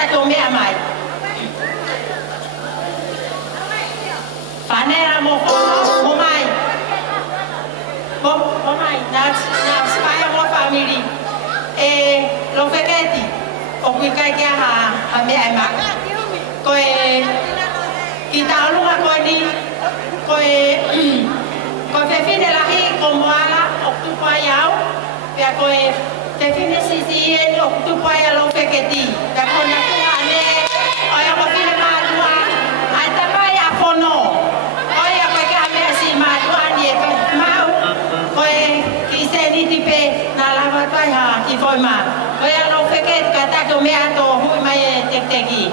kata ko mea mai. Panera mo mai. Mo mai na spaya mo family. Lo feketi. O kai kia ha mea ma. Ko kita lunga ko ni ko fe fine la hi ko moala o tu pa yao. Pia ko te fine sisi o tu pa ya lo feketi. Da ko na tu ane o ya ko fine ma dua. Ai ta pa ya fono. O ya ko ka me si ma dua ni e mau. Ko ki se ni tipe na la va pa ha ki foi ma. Ko ya lo feket kata ko me ato hui mai tek teki.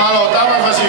Malo, tama kasi.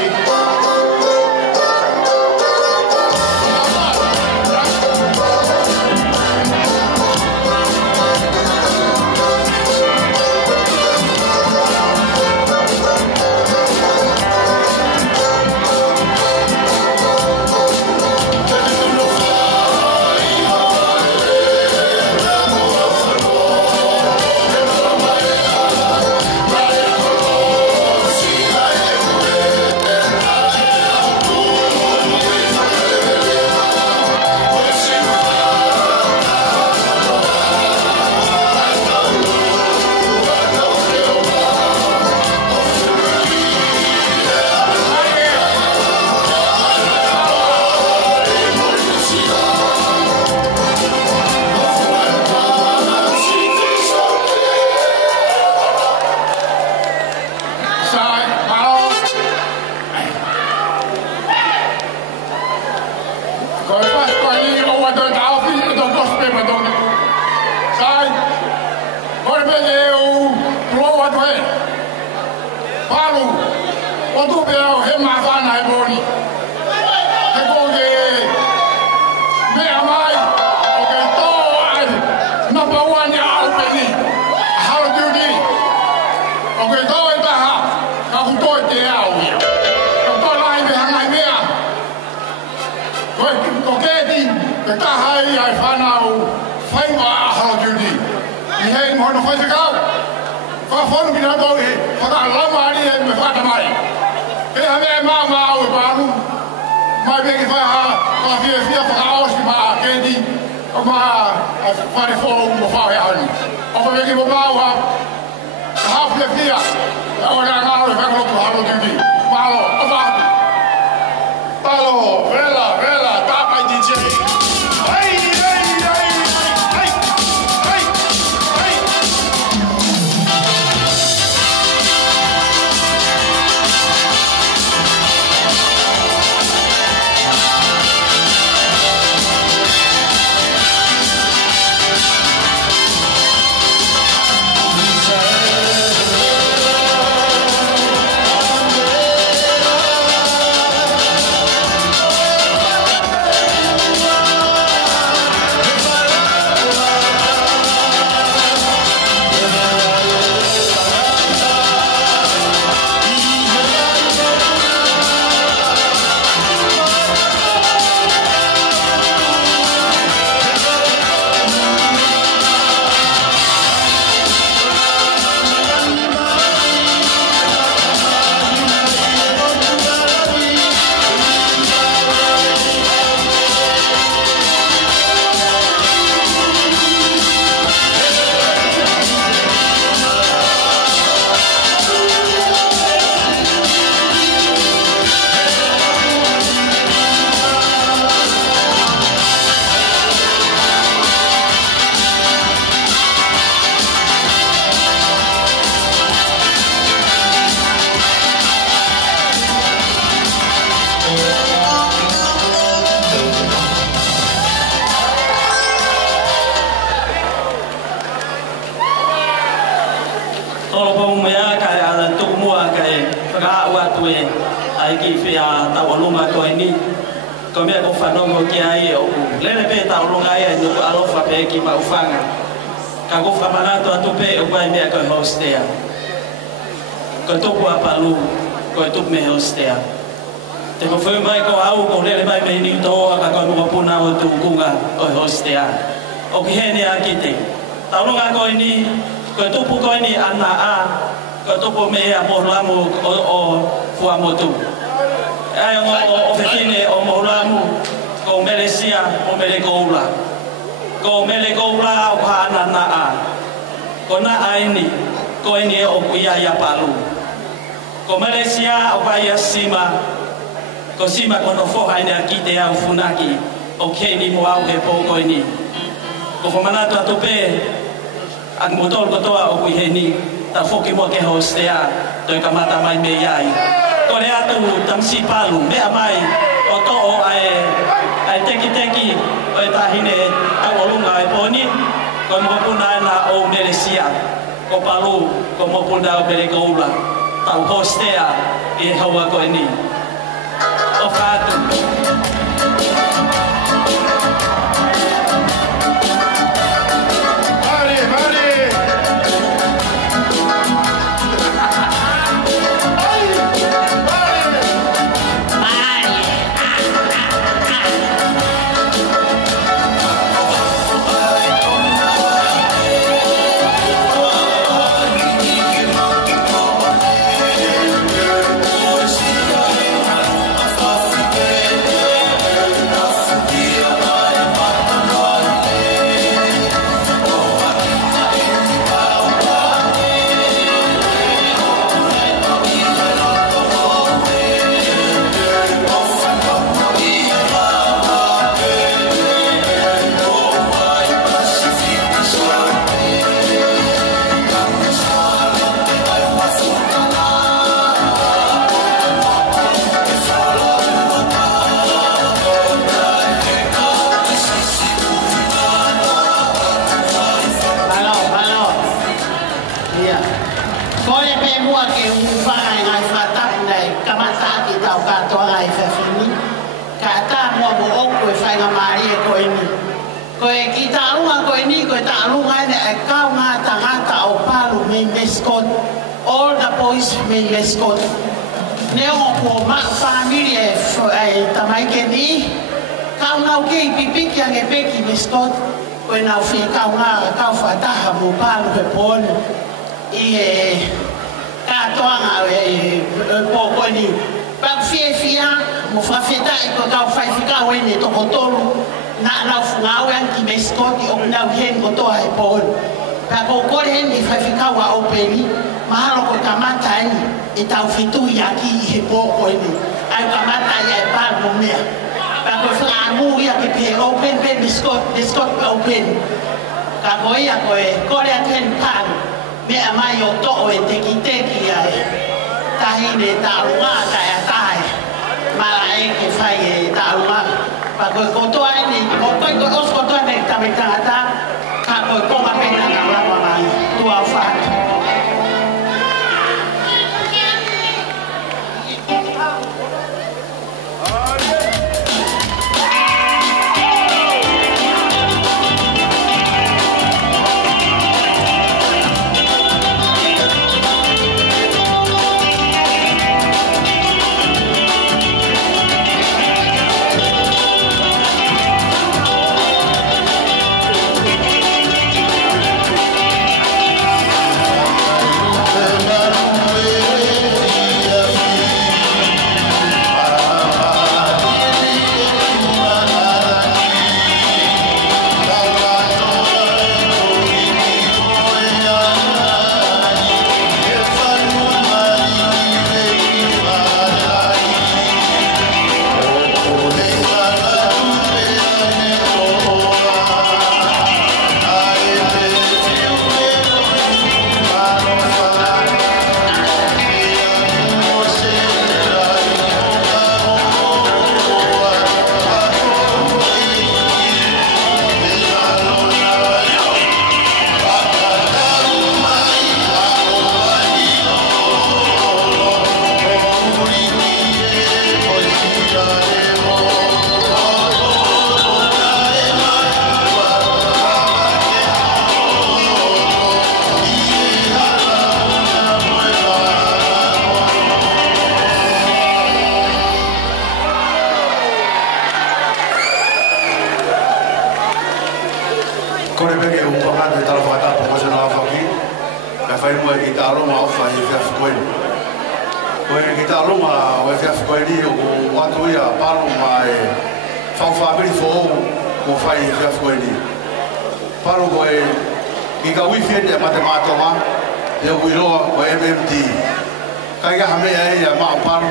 o ki hene a kite. Taurunga ko ini, ko tupu ko ini ana a, ko tupu me a mohulamu o fuamotu. Ai o fetine o mohulamu, ko Malaysia o mele koula. Ko mele koula o hana na a. Ko na a ini, ko ini o kuia ya palu. Ko Malaysia o vai sima, ko sima kono foha ini a kite a funaki, o keni mo au he po ko ini. Ko manatu atope ang motor ko to o kuheni ta foki mo ke hostea to kamata mai me yai ko le atu tamsi palu me mai o to o ai teki o ta hine au olunga e poni ko mo puna na o Malaysia ko palu ko mo puna o Belegoula ta hostea e hawa ko ni o fatu all the boys may escort. Neo ko ma family tamai keni kau nau ke pipik yang epeki escort ko nau fi kau fata mo pa pe pon I ka toanga po ko ni pa fia mo fa feta ko kau fa fika we ni to kotolu na nau funga we ki escort o nau hen ko to ai pon pa ko ko hen ni fa fika wa openi mahalo ko kamata ni itau fitu yaki hepo ko ni ai kamata ya pa mo me pa ko fa amu ya ke pe open pe discord open ka ko ya ko le aten pan me ama yo to o teki ai tahi ne ta lunga ta ya tai mala e ke fa ye ta lunga pa ko to ai ni ko os ko to ne ta me ta ka ko ma pe na ka la ma tu a fa o pangata e tala whakatapa ko sana awhaki. Ka whai mua ki ta aronga au whai e whiawhi koeni. Koe ki ta aronga o e whiawhi koeni o watu ia paro ma e whauwhamiri fo ko whai e whiawhi koeni. Paro ko e ki ka wifi e matematonga e o iroa ko MMT. Kai ka hamea e a maa paro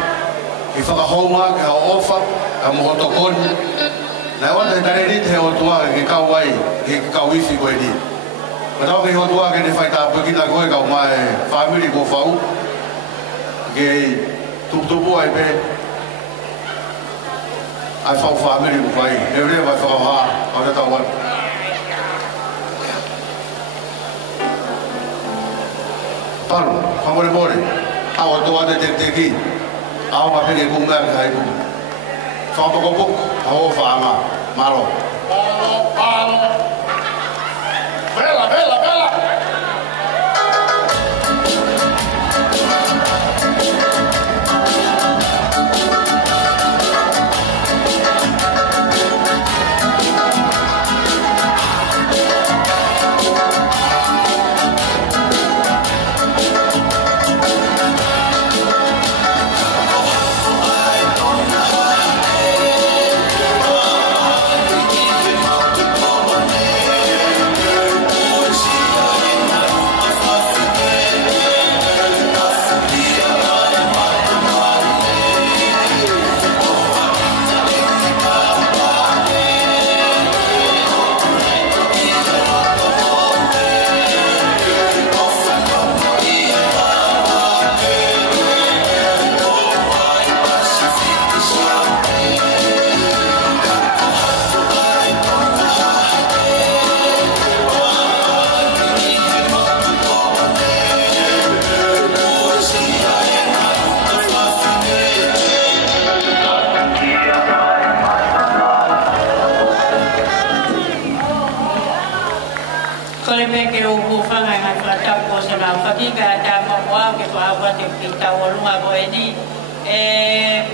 ki whakahonga ki hao ofa ka mohotokoni. Nā wata he tare rite he o tua ki kau ai, ki kau wifi koe ni. Ka tau ki ho tua ke ne whai tāpua ki tā koe kau mai whamiri ko whau. Ke tuputupu ai pe. Ai whau whamiri ko whai. E rea vai whakau haa, au te tau watu. Paru, whamore more. Au a toa te te ki. Au ma pene kunga ki hai kuku. Whapakopuk, hau whaanga, maro. Palo. Vela, vela, vela.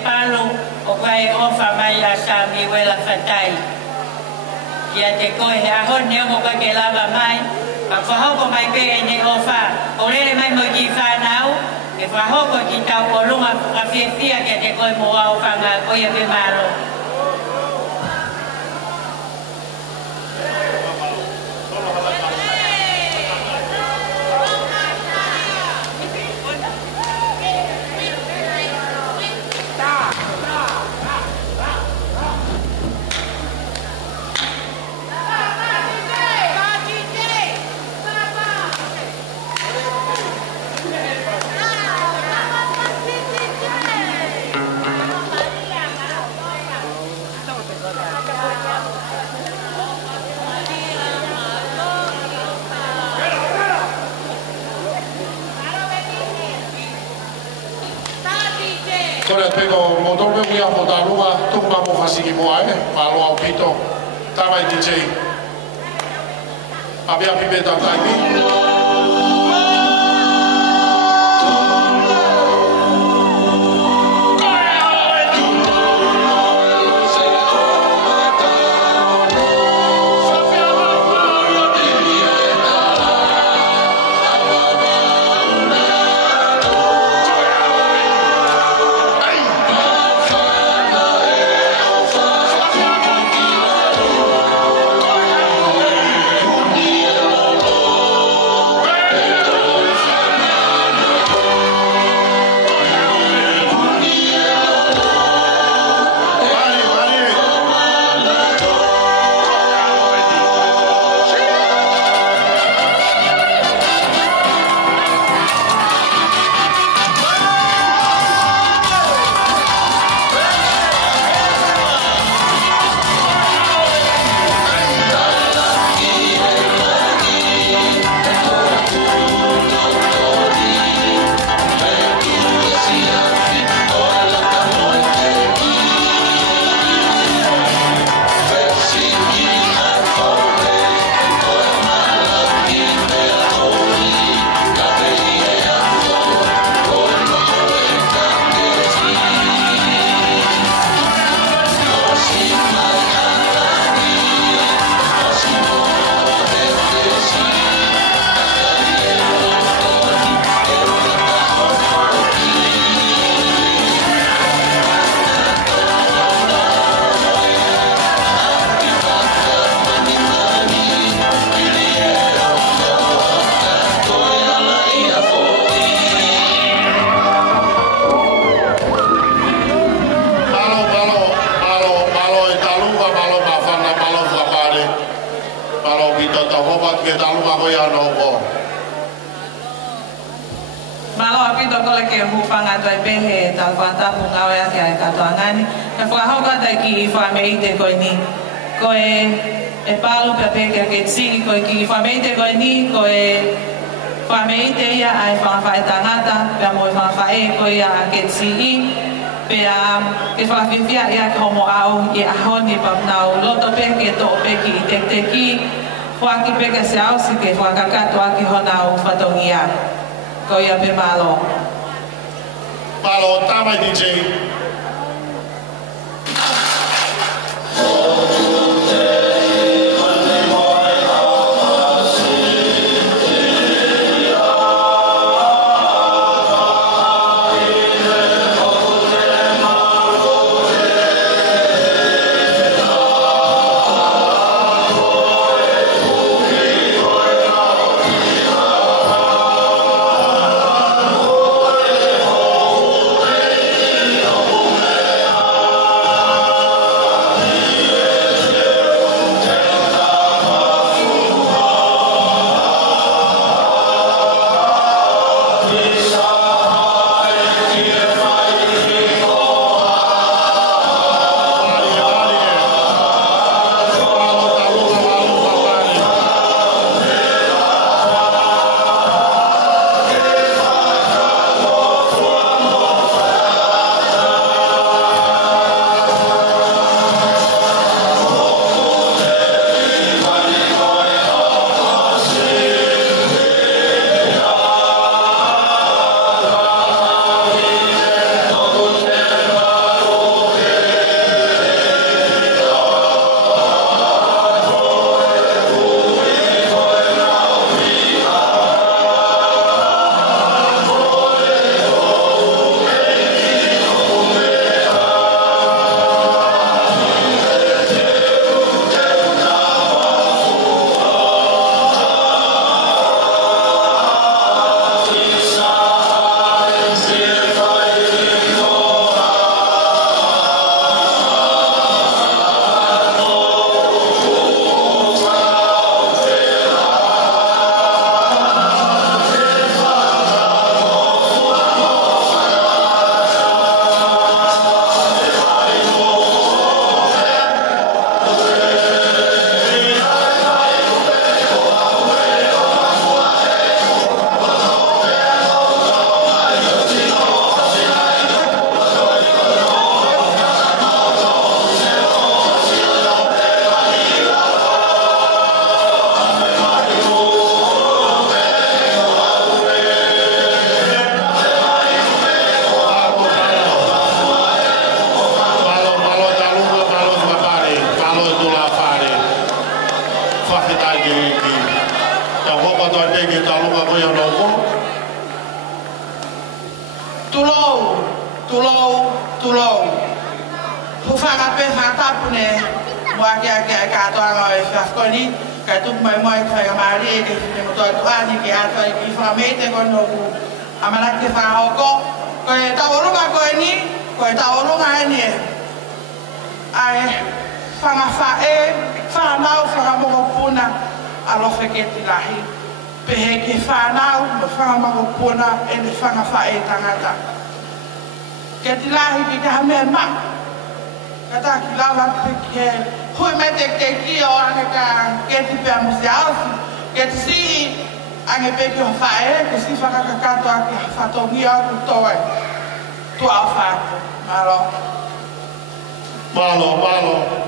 Palo o vai ofa mai a sami wela fatai. Ia te koe he aho neo mo ka ke lava mai. Ka whahoko mai pe e ne ofa. O lele mai mo ki whanau. E whahoko ki tau o lunga ka whiawhia kia te koe mo au whanga koe pe malo. Kore peko motor me mia mo darunga tunga mo fasiki mo ai malo au pito tama DJ abia pimenta taimi hopa ke talunga ko ya no ko. Malo apito ko le ke hupanga tai pehe talpata punga ya ke katuangani. Ka hoka tai ki family ko ni. Ko e palu pe ke tsi ko ki family ko ni ko family ya ai fa tangata pe mo fa ko ya ke tsi pe ke fa fifia ya como au e ahoni pa nau loto pe ke to pe ki teki fa ki pe ke se au si ke fa ka to ki hona u fatongia ko ya pe malo tama DJ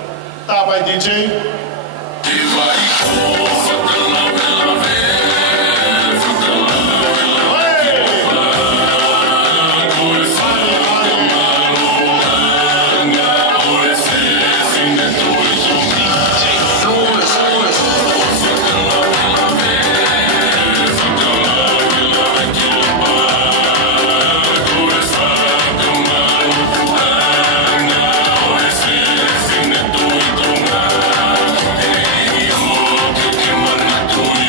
Malo, tama DJ. Tui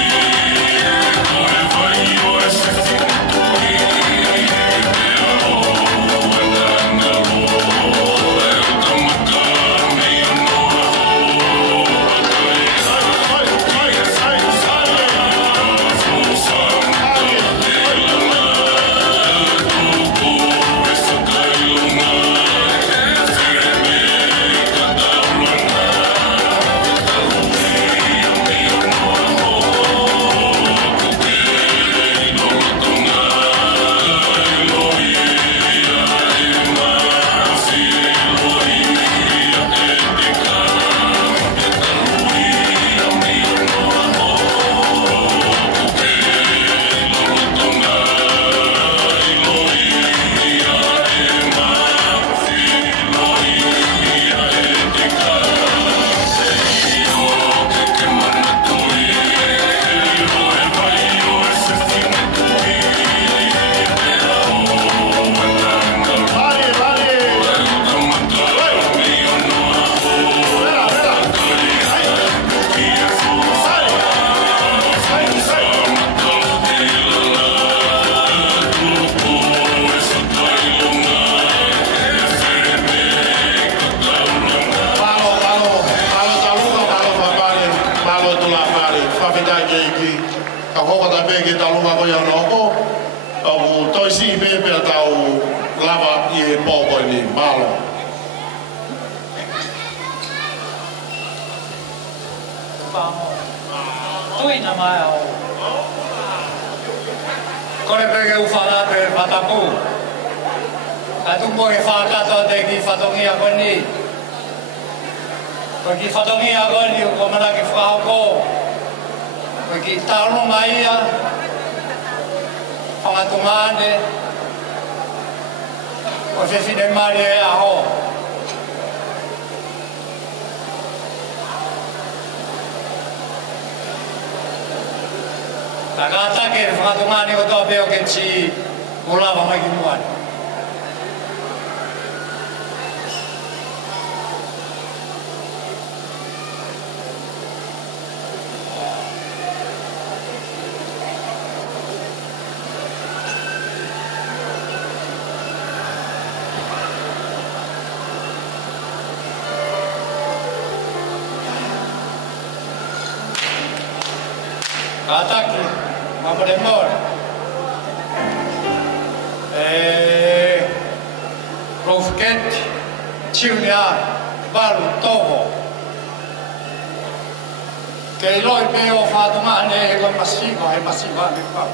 ki ka hoko ta pe ki talunga ko ya no ko au toi si pe pe tau lava I e poco ni malo tui na mai au kore pege ufala pe patapu atu mo e fa kato te ki fatongia ko ni ko ki fatongia ko ni ko mana ki fa ko ko ki talu mai ya pangatumane o se fine mare a ho Tagata ke pangatumane ko to peo ke chi mula ba mai kimuan Ataki, Mabremor, Rofket, Chiunia, Balu, Togo, che loi peo fa domani è massiva, di qua.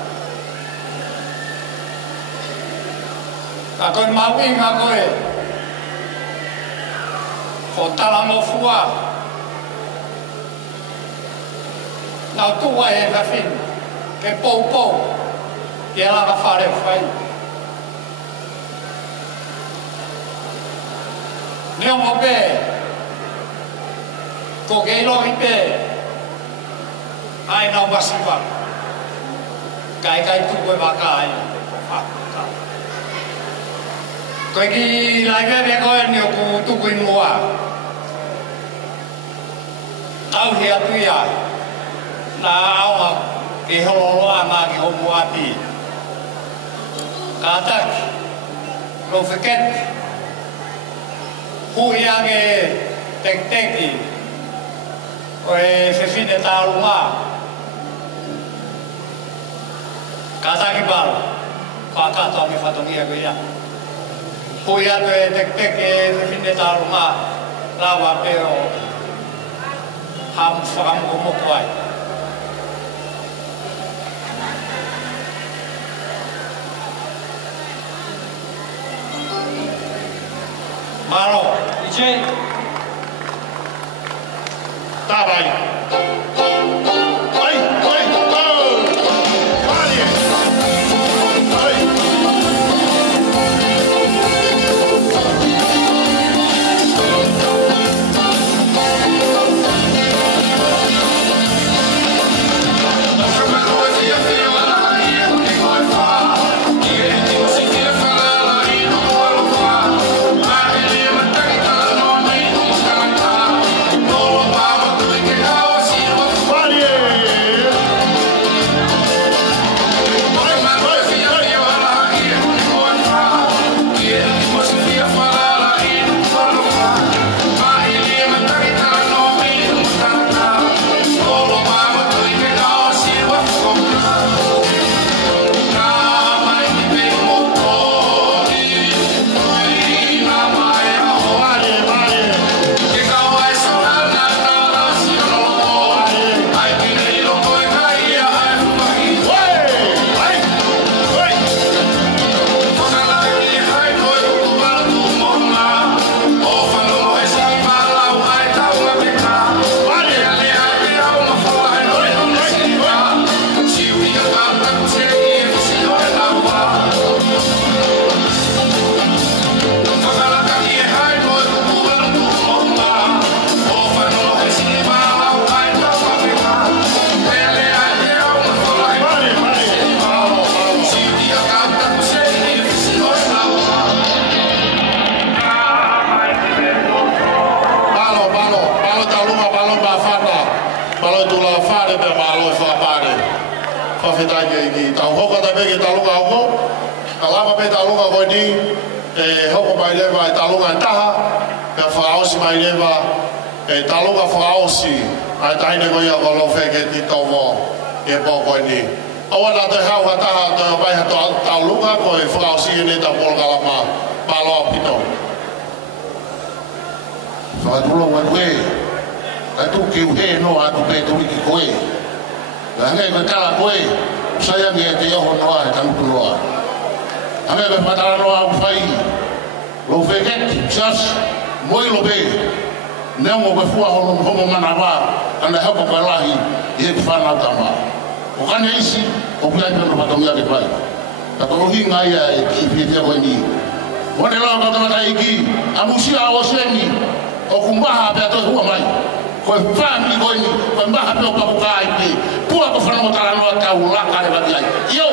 A coi mawing a coi, Fotalamo Fua. Now tu vai a fin che po che la va fare fai andiamo bene con che lo ripe ai no basiva kai tu puoi va kai coi chi la vede con il tu qui mua tao hier tu ya Now, ke holoa ma ke homuati. Katak, lo feket, huiange tek-teki, oe fefine taluma. Katak ibal, pakato ame fatongia goya. Huiange tek-teki fefine taluma, lava pero ham fam gomokwai. Malo, dice? Dawaj! Oj! Panie! Oj! whawhetake ki tau hoka ta peke talunga hoko, ka lama pe talunga koe ni, hoko mai lewa e talunga e taha, ka whaaosi mai lewa e talunga whaaosi, ai taine koe ia kolo wheke ti tau mō. e po ko ni awana te hau hata te vai hato tau lunga ko e whakao si ni ta pol kalama palo pito whakatulo wa koe kai tu kiu he no atu pe tu ki koe la ngai me kala koe saya nge te yo noa e tangu noa ame me patara noa fai lo feket sas moi lo be Neo mo befua homo manava ana hako kalahi e fana tama o kane isi o pia pe no patomia ke pai ta to hinga ia e ki pite ko ni wone la ka tama iki amusia o semi o kumbaha pe to huwa mai ko fami ko ni ko mbaha pe o ka kai pe pua ko fana mo tala no ka ula ka le badia yo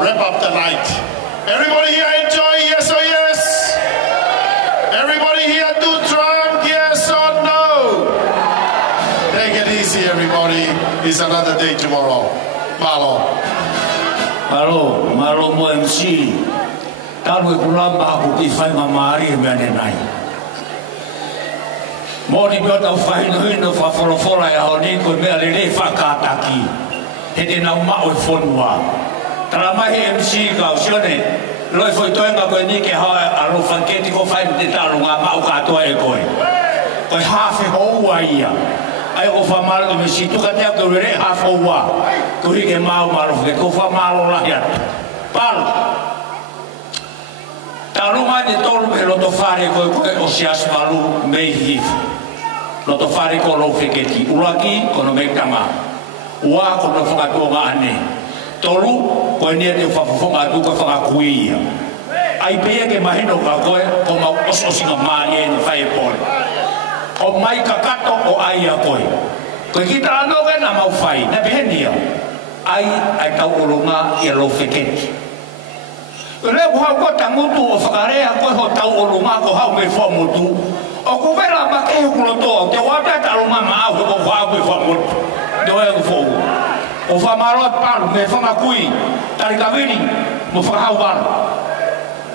Wrap up the night. Everybody here enjoy, yes or yes? Everybody here do drum, yes or no? Take it easy, everybody. It's another day tomorrow. Malo mo MC. Talu kulamba aku kifai mamari menenai. Moni biota ufai no fa fora ya honi ko me ale fa kataki. Hede na uma o fonwa. Tramahi MC ka usione loi foi toenga ko ni ke ha alo fanketi ko fai de talunga ma o ka to e koi ko hafe ho wa ia ai ko fa mal me si tu ka te ko re ha fo wa ko ri ke ma o malo ke ko fa malo la ya pal talunga de tolu me lo to fare ko o sias malu me hi lo to fare ko lo feketi ulaki ko no me kama wa ko no fa to ga ane tolu ko ni te fafonga tu ko fa kuia ai pe ke mahino ka ko ko ma osinga mali en fai por o mai kakato o ai a ko kita no ga na mau fai na behendia ai tau olunga ia lo feketi le bo ko tangutu o fakare ko ho tau olunga ko ha me fo mutu o ko vera ba ke ko lo to te wa ta talunga ma ko fa ko fo mutu do e fo o fa marot palu me fa makui tari kavini mo fa hauban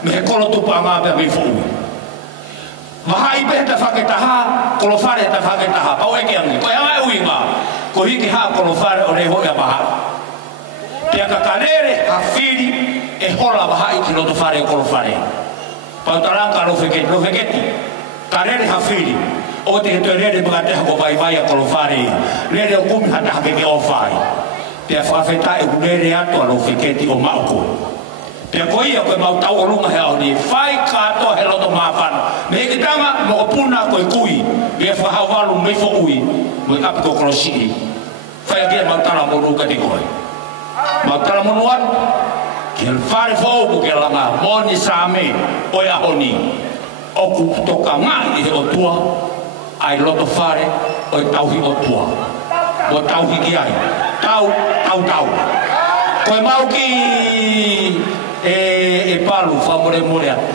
me kolo tu pa ma be fo mahai be ta fa ke ta ha kolo fare ta fa ke ta ha pa o e ke ani ko ya ui ma ko hiki ha kolo fare o re ho ya ba te ka kanere afiri e hola bahai ki lo to fare kolo fare pa taranka lo feketi kanere afiri o te re ba te ko vai vai kolo fare re o kum hata ke o fai te fa feta e gure ato lo feketi o mauko Pia ko ia koe mau tau olunga he au ni. Whai katoa he loto mawhana. Me he kitanga mo puna koe kui. Mea whahawalu mei fo ui. Mo api ko krosii. Whai akia mau tala monu ka di koe. Mau tala monuan. Ke whare fōku ke langa. Moni same. Oi ahoni. Oku toka ngai he o tua. Ai loto whare. Oi tauhi o tua. Mo tauhi ki ai. Tau. Koe mau ki e palu whamore more atu.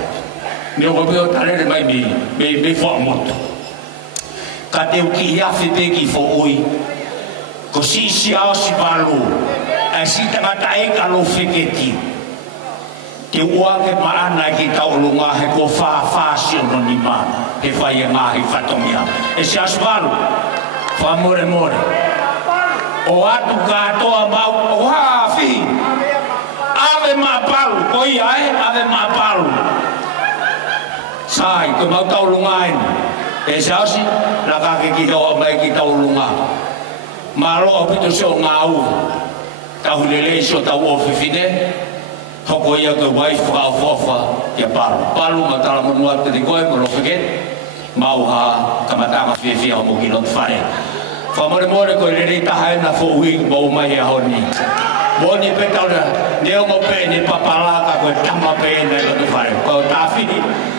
Me o meo tarere mai me wha moto. Ka teo ki hiawhi peki fo oi. Ko si ao si palu. A si tangata e ka lo wheketi. Te ua ke maana ki taulunga he ko wha si ono ni ma. He whai e ngahi whatongia. E si as palu. Whamore more. O atu katoa mau. O hawhi. Ave mapalu, koi ai, ave mapalu. Sai, ko mau taulunga eni. E seasi, nakake ki hoa mai ki taulunga. Malo o pito seo ngau. Tau lele seo tau o whiwhine. Hoko ia koe waifu au fofa kia palu. Palu matala monua te di koe, mo whiket. Mau ha kamatanga whiwhi au mo kilot whare. Whamore more koe lele tahai na fo ui mo mai e honi. Boni petau na neo mo pe ni papalaka ko tama pe na ko fare ko tafi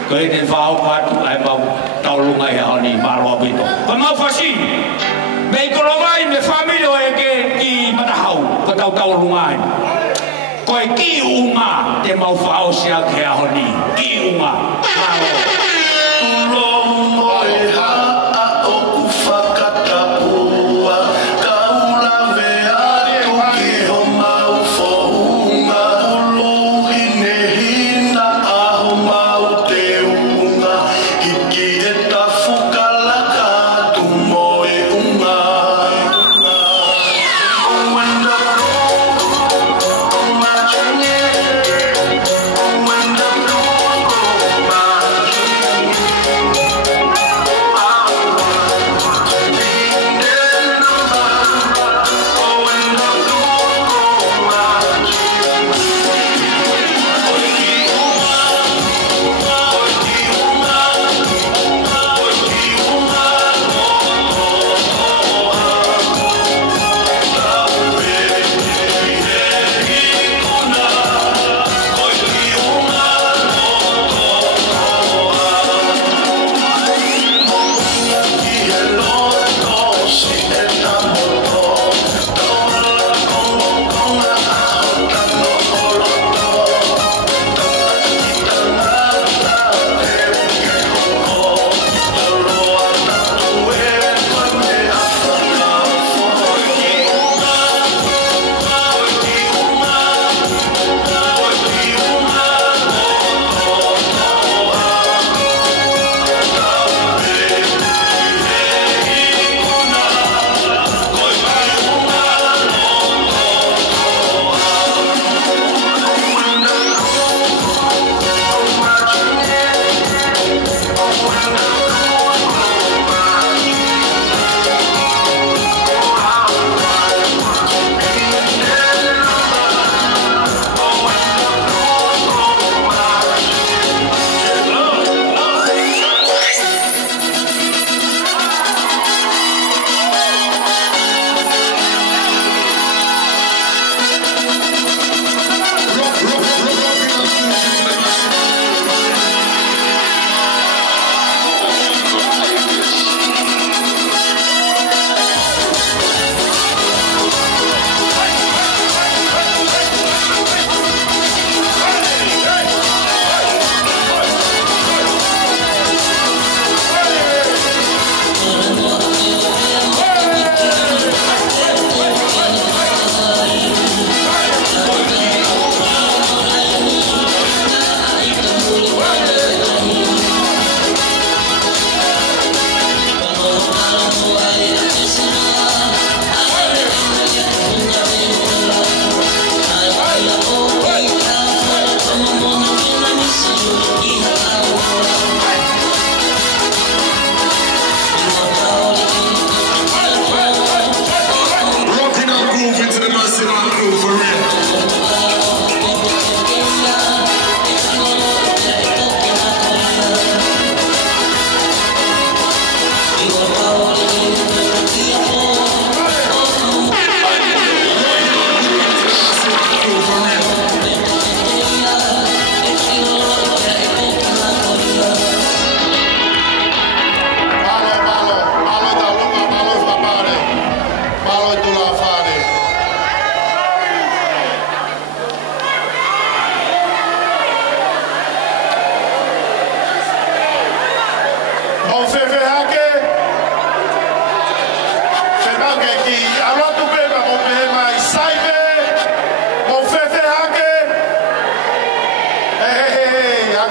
ko e fao patu ai mau taulunga e oni malo bito ko mau fasi be ko mai me família e ke ki matahau ko taulunga ko e ki uma te mau fao sia ke oni ki uma malo tulo mo e ha o ku fakata pua kaula ve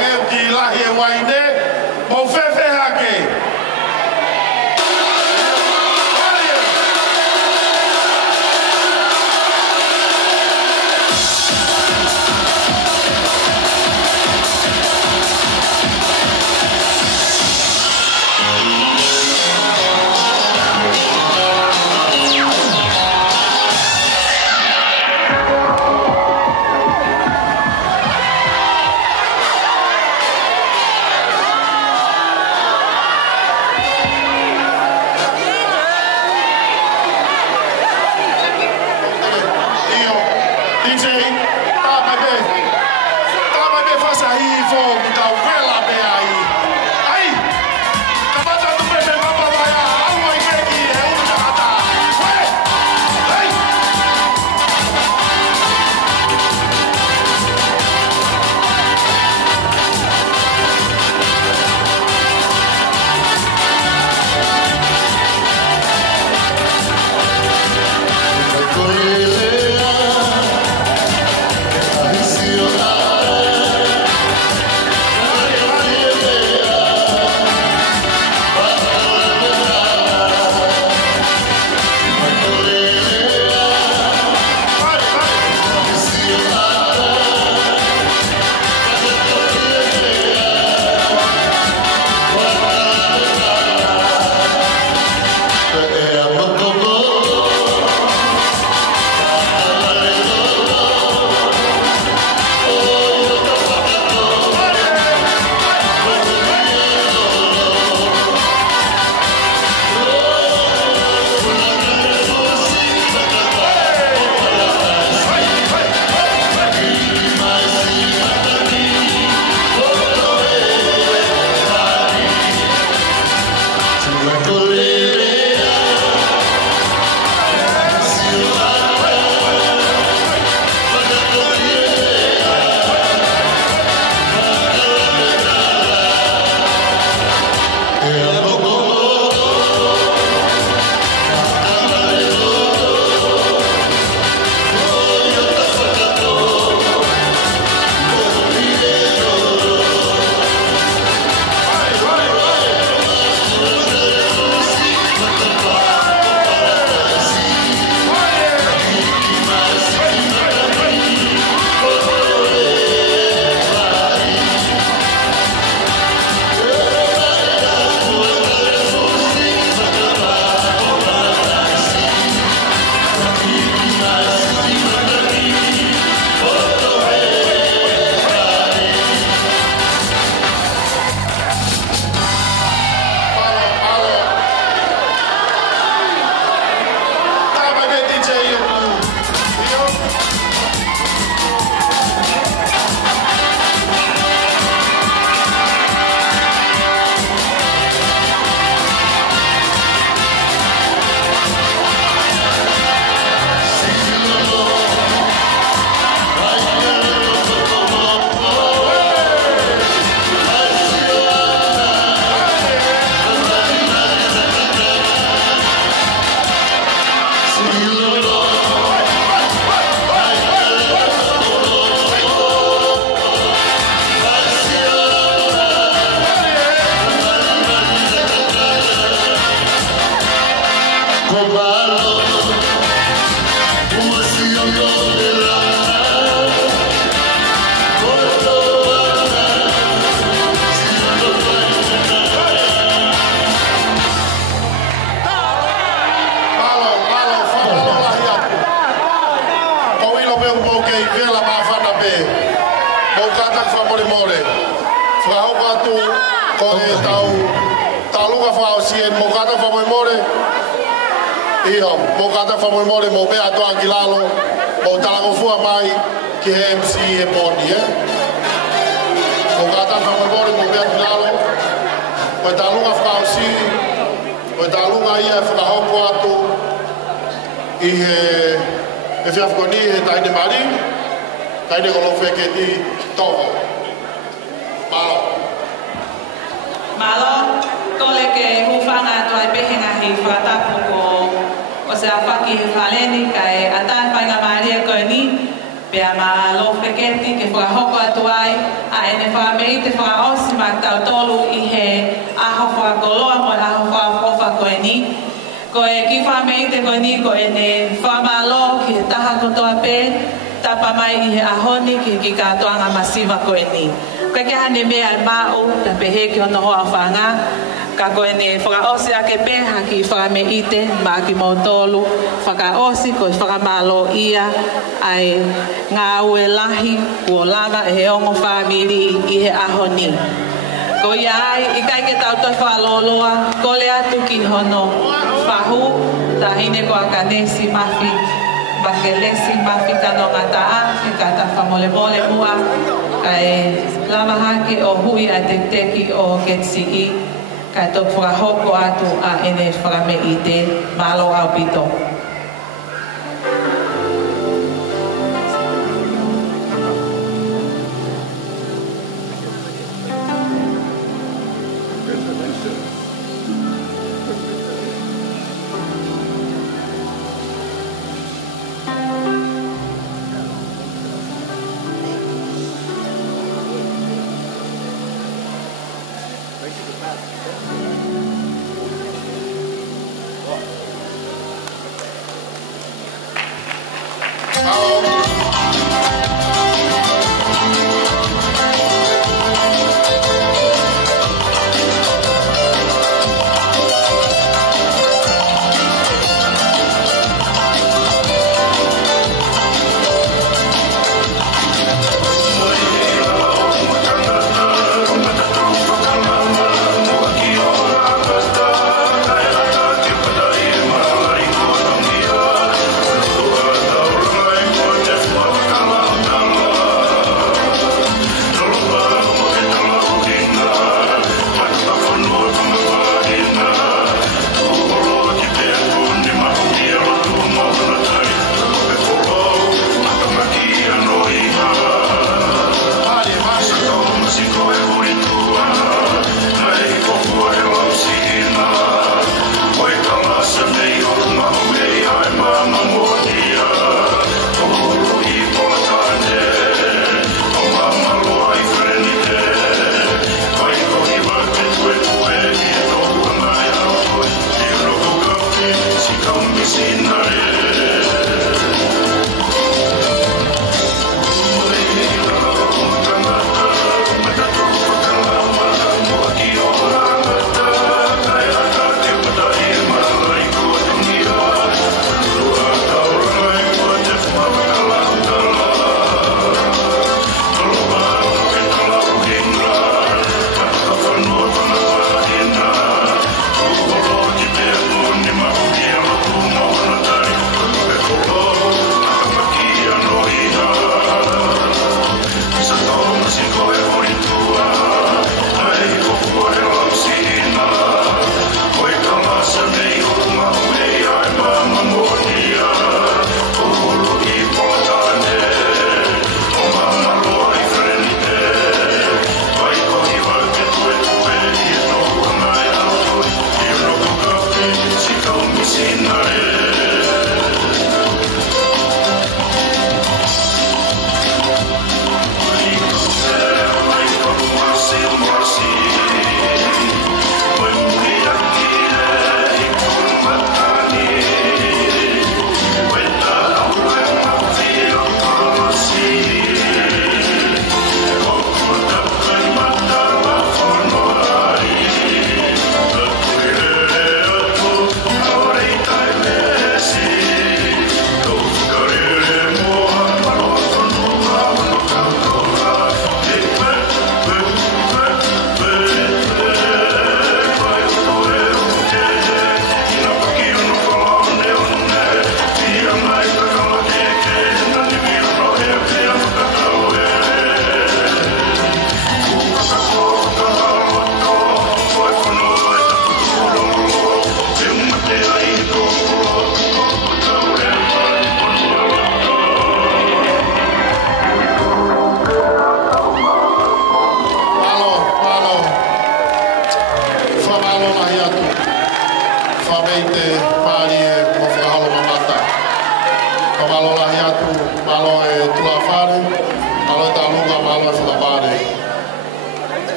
ge ki lahi e waine mo fefe hake. Iyo, mo kata famoi more mo be ato angilalo, mo talango fua mai ki he MC e poni, mo kata famoi more mo be angilalo, mo talunga fao si, mo talunga ia fao hopo ato, I he fiafkoni he taine mari, taine kolo feke di toko. Malo. Malo, tole ke hufanga to ai behinga hi fatapu ko o se afaki haleni kai atan painga mari ko ni Pea malo peketi ke whakahoko atu ai, a ene whamei te whakaosi ma tau tolu I he aho whakakoloa mo aho whakaofa koe ni. Koe ki whamei te koe ni ko ene whamalo ki he taha kotoa pē, tapa mai I he ahoni ki katoanga masiva koe ni. Koe ke hane mea mao, ta pehe ki ono hoa whanga, ka koe ne whakaosi ake peha ki whakameite, ma ki mo tolu, whakaosi koe whakamalo ia, ai ngā ue lahi, ua lava e he ongo whamiri I he ahoni. Ko ia ai, I kai ke tau toi whaloloa, ko le atu ki hono whahu, ta hine ko a kanesi mafi, bakelesi mafi kano ngataa, ki kata whamole mole mua, kai lama hake o hui a te teki o Ketsi ka tō whakahoko atu a ene whakameite malo au pito. Thank you.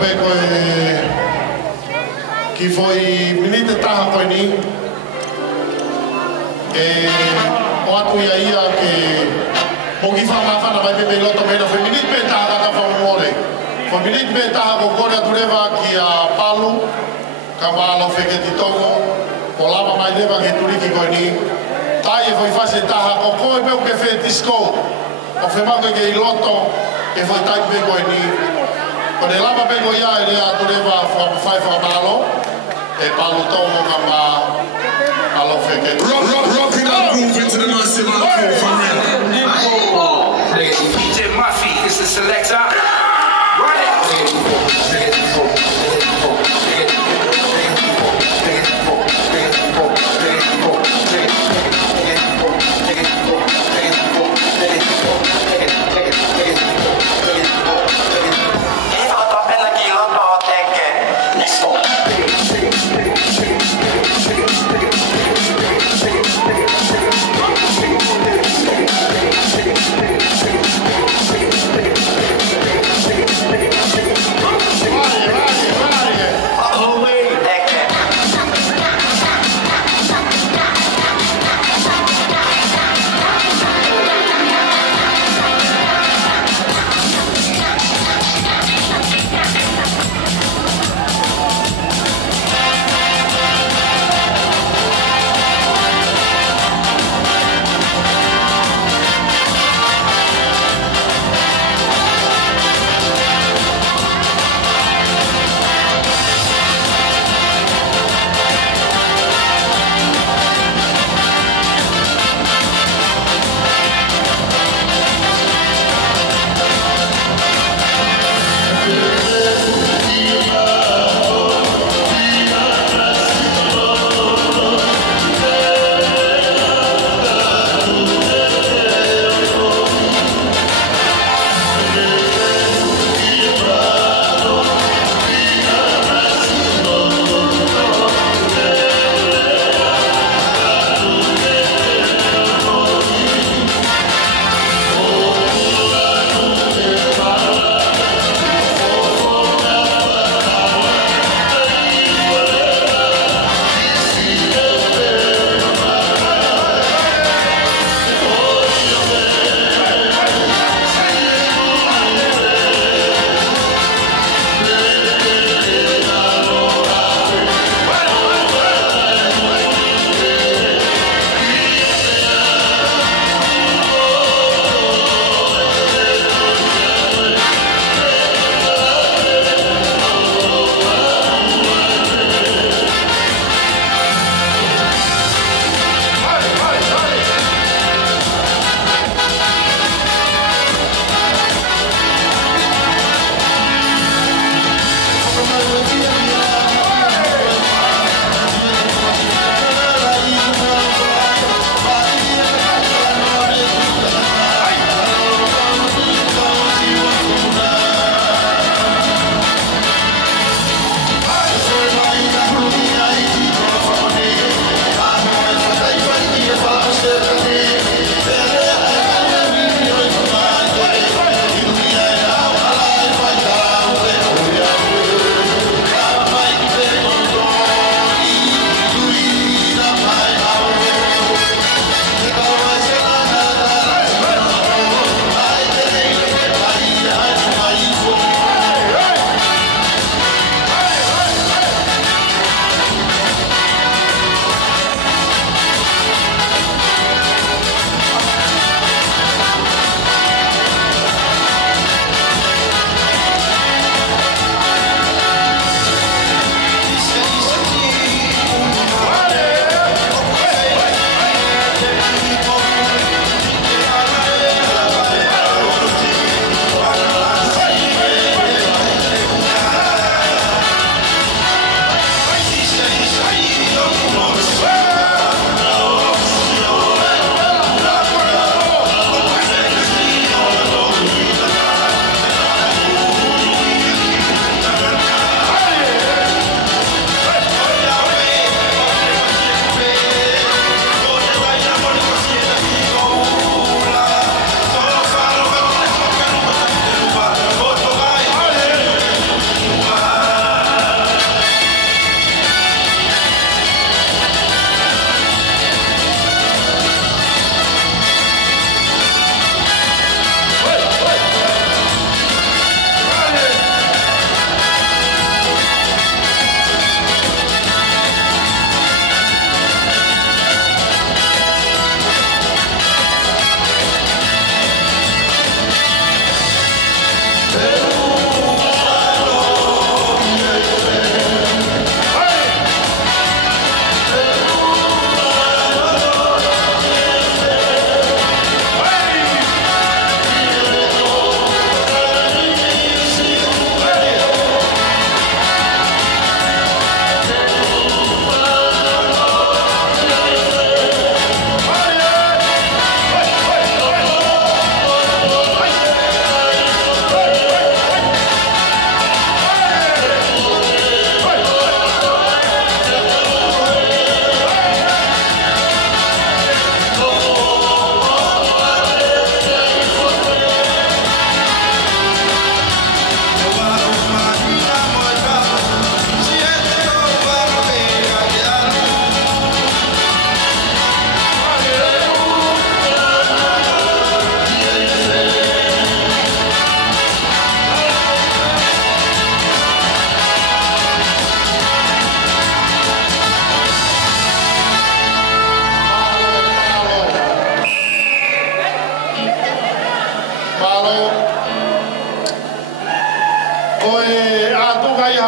pe koe ki foi minite taha koe ni o atu ia ke mo ki whamawhana mai pepe loto mena foi minite pe taha kaka whamore foi minite pe taha ko kore atu rewa ki a palu ka walo wheke ti tongo o lama mai rewa ke turiki koe ni tai e foi fase taha ko koe peu ke whetisko o whemako ke i loto e foi tai pe koe ni o le lama pe koe ia e rea atu rewa whai whamalo e palu tongo ka ma alo wheke Rocking that groove into the massive hardcore for real. DJ Muffy is the selector.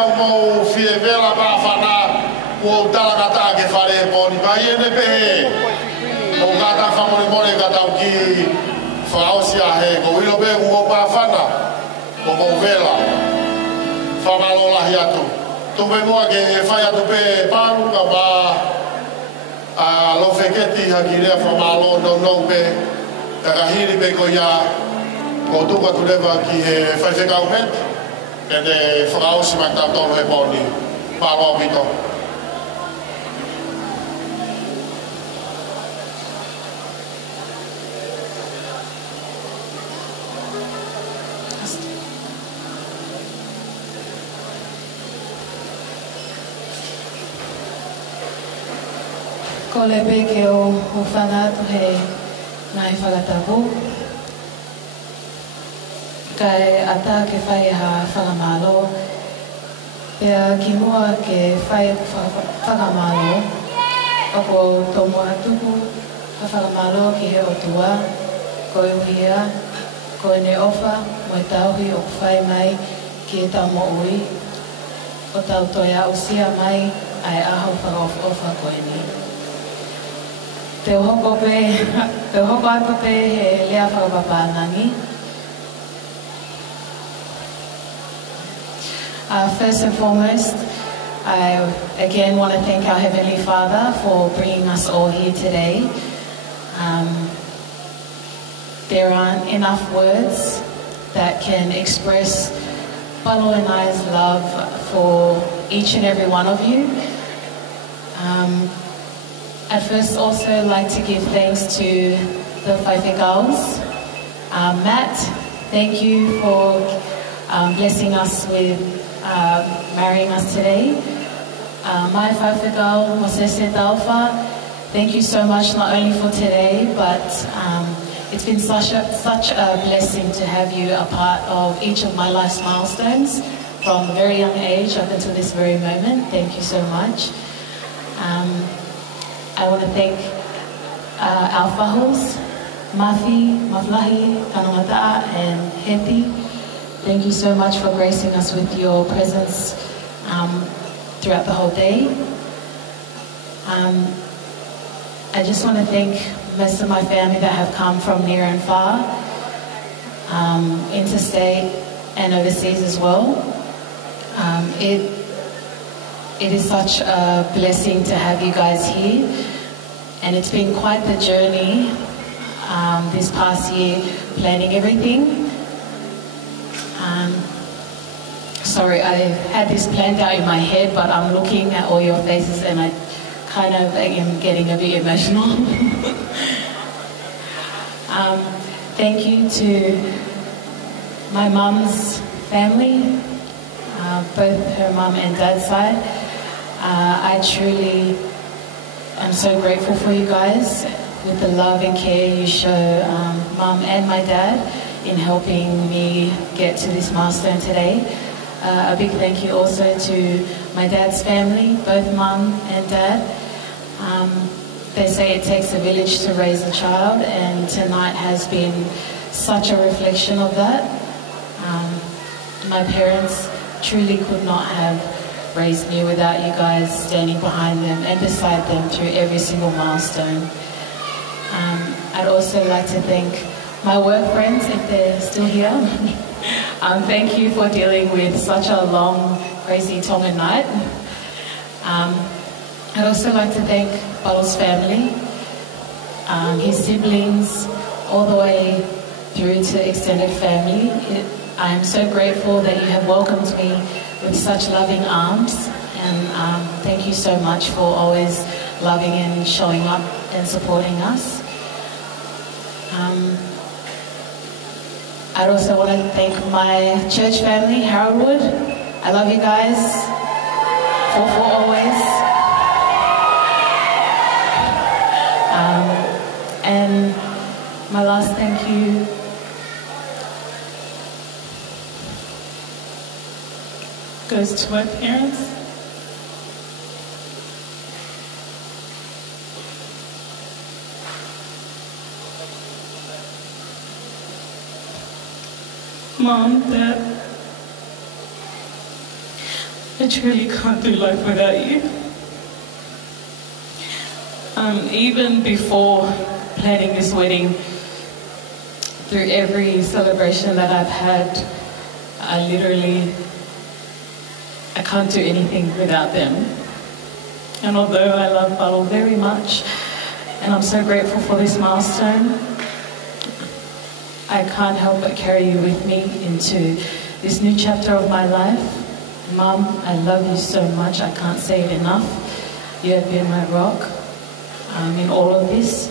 au mau fie vela ba fana o tala kata ke fare poni ba yene pe o kata famore more kata ki fa osia he ko ilo be o ba fana o mo vela fa malola hiatu to be mo ke fa ya to pe paru ka ba a lo feketi hakire fa malo no be ka hiri be ko ya ko tu ka tu leva ki he fa fe ka umet e frau si manta to he poni pa lo bito Ko lebe ke o whanatu he nai whakatapu. Kai ata ke whai ha whakamalo. Pea ki mua ke whai whakamalo. Ako tō mua tuku ha whakamalo ki he otua. Ko e uhia, ko e ne ofa, mo e tauhi o whai mai ki e tau mo ui. O tau toia usia mai ai aho whakaofa ko e ni. Te hoko atu pe he lea whakapapānangi. First and foremost, I again want to thank our Heavenly Father for bringing us all here today. There aren't enough words that can express Palo and I's love for each and every one of you. I'd first also like to give thanks to the Whaiwhe girls. Matt, thank you for blessing us with marrying us today. My Whaiwhe girl, Mosese Taufa, thank you so much not only for today, but it's been such a blessing to have you a part of each of my life's milestones from a very young age up until this very moment. Thank you so much. I want to thank our whahos, Mafi, Maflahi, Kanamata, and Hepi. Thank you so much for gracing us with your presence throughout the whole day. I just want to thank most of my family that have come from near and far, interstate and overseas as well. It is such a blessing to have you guys here, and it's been quite the journey this past year planning everything. Sorry, I had this planned out in my head, but I'm looking at all your faces and I kind of am getting a bit emotional. Thank you to my mum's family, both her mum and dad's side. I truly am so grateful for you guys with the love and care you show mum and my dad in helping me get to this milestone today. A big thank you also to my dad's family, both mum and dad. They say it takes a village to raise a child, and tonight has been such a reflection of that. My parents truly could not have raised me without you guys standing behind them and beside them through every single milestone. I'd also like to thank my work friends, if they're still here. Thank you for dealing with such a long, crazy Tongan night. I'd also like to thank Palo's family, his siblings, all the way through to extended family. I'm so grateful that you have welcomed me with such loving arms, and thank you so much for always loving and showing up and supporting us. I'd also want to thank my church family, Haroldwood. I love you guys for always. And my last thank you goes to my parents. Mom, Dad, I truly can't do life without you. Even before planning this wedding, through every celebration that I've had, I can't do anything without them. And although I love Palo very much, and I'm so grateful for this milestone, I can't help but carry you with me into this new chapter of my life. Mum, I love you so much. I can't say it enough. You have been my rock in all of this.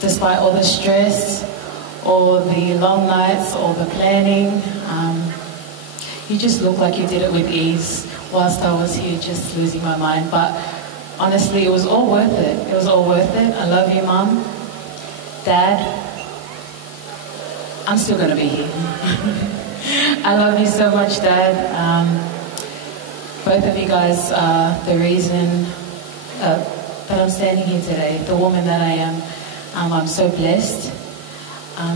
Despite all the stress, all the long nights, all the planning, you just look like you did it with ease whilst I was here just losing my mind. But honestly, it was all worth it. It was all worth it. I love you, Mum. Dad, I'm still going to be here. I love you so much, Dad. Both of you guys are the reason that I'm standing here today, the woman that I am. I'm so blessed.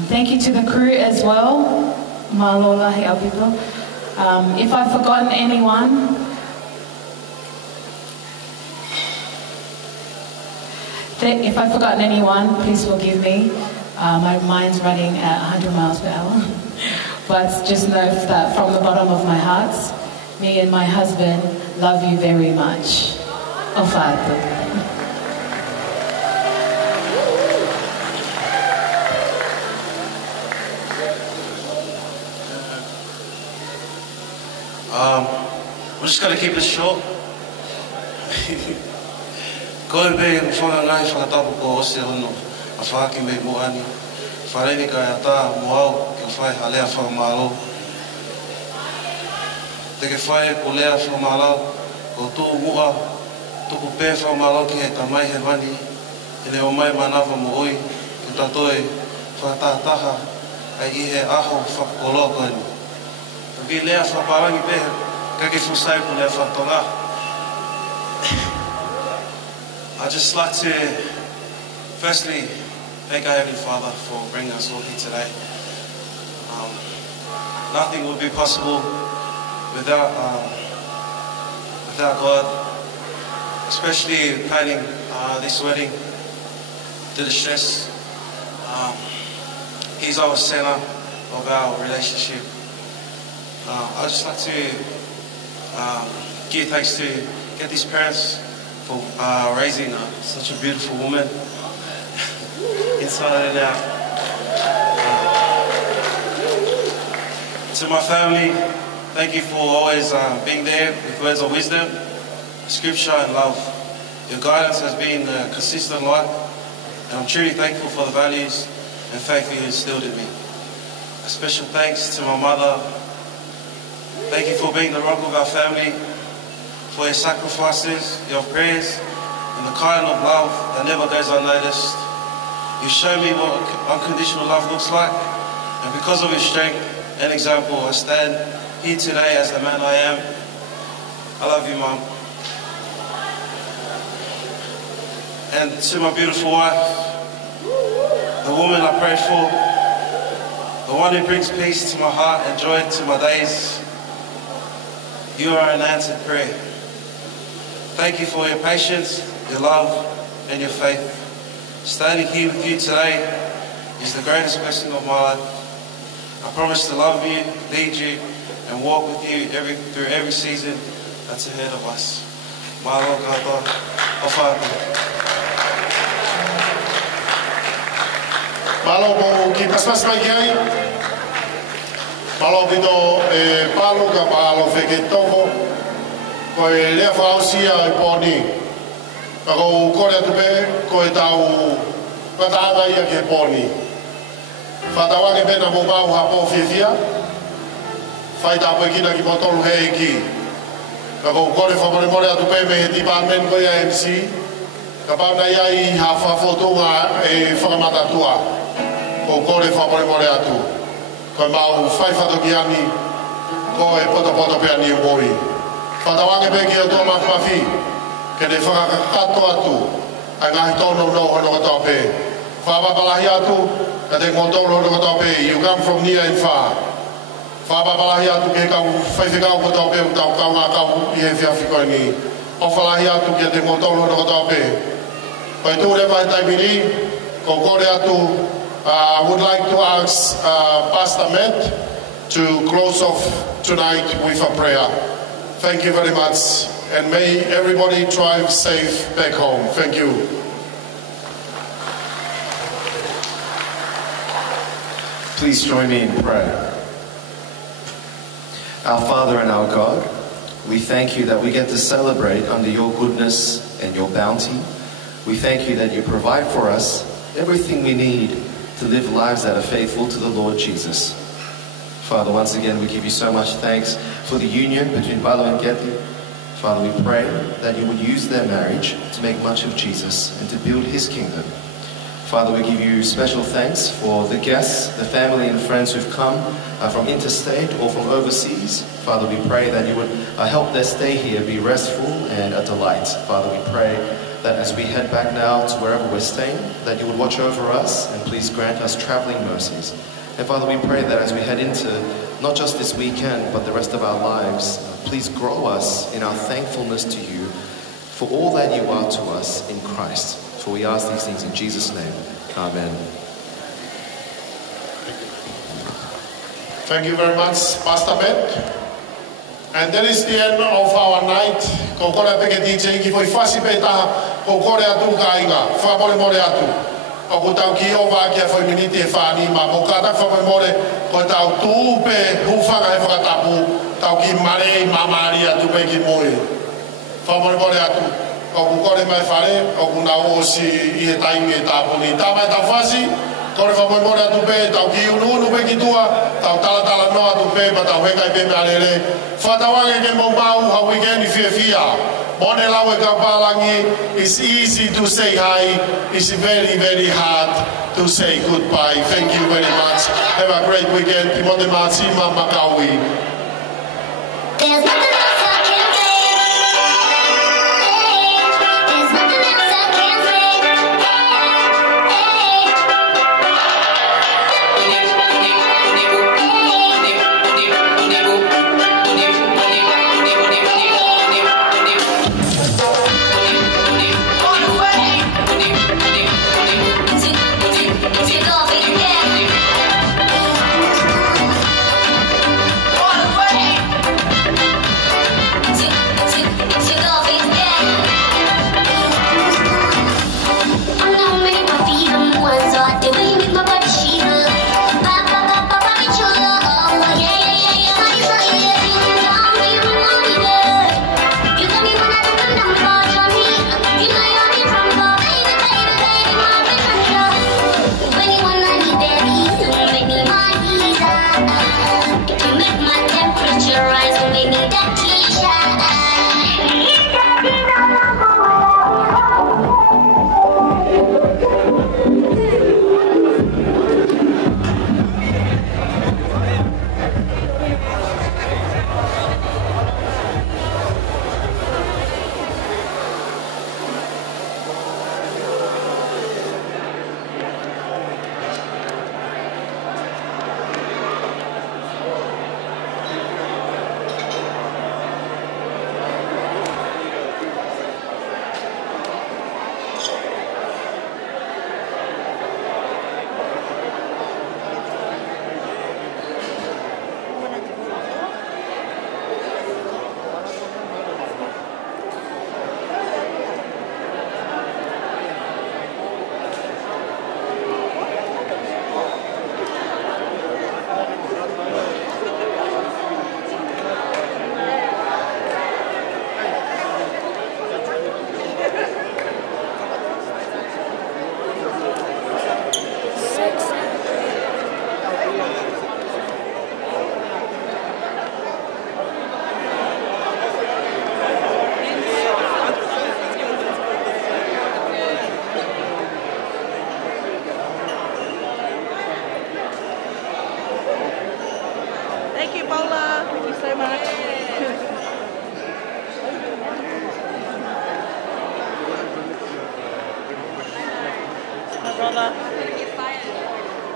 Thank you to the crew as well. Malola Heapito. If I've forgotten anyone, please forgive me. My mind's running at 100 miles per hour. But just know that from the bottom of my heart, me and my husband love you very much. Ofato. We're just going to keep this short. Koe be whangangai whakatapu ko ose ono, a whaki me moani. Whareni kai a tā moau ki whai halea whamalo. Te ke whai ko lea whamalo, ko tō mua, tuku pē whamalo ki he tamai he wani, e ne o mai manawa mo oi, ki tatoe whatātaha, ai I he aho whakakolo koeni. Ki lea whaparangi pēhe, kake fusai ko lea whatonga. I'd just like to firstly thank our Heavenly Father for bringing us all here today. Nothing would be possible without God, especially planning this wedding, the distress. He's our center of our relationship. I'd just like to give thanks to Getty's parents for raising such a beautiful woman inside and out. To my family, thank you for always being there with words of wisdom, scripture and love. Your guidance has been a consistent light, and I'm truly thankful for the values and faith you instilled in me. A special thanks to my mother. Thank you for being the rock of our family, for your sacrifices, your prayers, and the kind of love that never goes unnoticed. You show me what unconditional love looks like, and because of your strength and example, I stand here today as the man I am. I love you, Mum. And to my beautiful wife, the woman I prayed for, the one who brings peace to my heart and joy to my days, you are an answered prayer. Thank you for your patience, your love, and your faith. Standing here with you today is the greatest blessing of my life. I promise to love you, lead you, and walk with you through every season that's ahead of us. Malo kata, ofata. Malo mo ki paspas mai kai. Malo vino palo ka palo feke tomo. Ko e lea whaosia e pōni. Ako kore atu pe, ko e tau patanga ia ke pōni. Whatawange pena mo mau hapo whiwhia. Whai tāpoi kina ki potolu he ki. Ako kore whamore atu pe me he department ko ia MC. Ka pauna ia I ha whawhotunga e whakamatatua. Ko kore whamore atu. Ko mau whai whatokiani, ko e poto pe ani moi. Whatawange pe ki o tō mafi, ke ne whakakato atu, ai ngahi tōno no hono katoa pe. Whapapalahi atu, ka te ngotoro hono katoa pe, you come from near and far. Whapapalahi atu ke kau whaiwhikau ko tau peu tau kau ngā kau I he whiawhiko ni. O whalahi atu ke te motolo no ko tau pe. Pai tū re vai taimiri, ko kore atu, I would like to ask Pastor Matt to close off tonight with a prayer. Thank you very much. And may everybody drive safe back home. Thank you. Please join me in prayer. Our Father and our God, we thank you that we get to celebrate under your goodness and your bounty. We thank you that you provide for us everything we need to live lives that are faithful to the Lord Jesus. Father, once again, we give you so much thanks for the union between Balo and Getty. Father, we pray that you would use their marriage to make much of Jesus and to build his kingdom. Father, we give you special thanks for the guests, the family and friends who've come from interstate or from overseas. Father, we pray that you would help their stay here be restful and a delight. Father, we pray that as we head back now to wherever we're staying, that you would watch over us and please grant us traveling mercies. And Father, we pray that as we head into not just this weekend, but the rest of our lives, please grow us in our thankfulness to you for all that you are to us in Christ. For we ask these things in Jesus' name. Amen. Thank you very much, Pastor Matt. And that is the end of our night. Ko kore peke DJ ki foi fasi peta ko kore atu ka inga. Fa more atu. O ko tau ki ova ki foi miniti e fani ma mo kata fa more ko tau tu pe hufanga e whakatapu tau ki mare mamari atu pe ki moe. Fa more atu. O ku kore mai whare, o ku nau osi I he taimi e tāpuni. Tā mai tau whasi, kore whamoimore atu pe, tau ki unu pe ki tua, tau talatala no atu pe, ma tau hekai pe me arere. Whatawange ke mau mau, hau weekend I fia. Mone lau e ka palangi, it's easy to say hi, it's very, very hard to say goodbye. Thank you very much. Have a great weekend. Timote Matsima Makawi. There's nothing else I can say. There's nothing else I can say.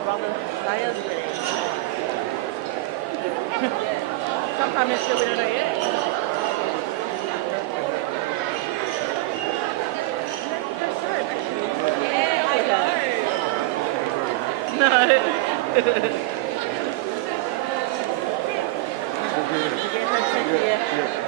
Brother Saya's wedding. Sometimes it's still in it. No. Yeah.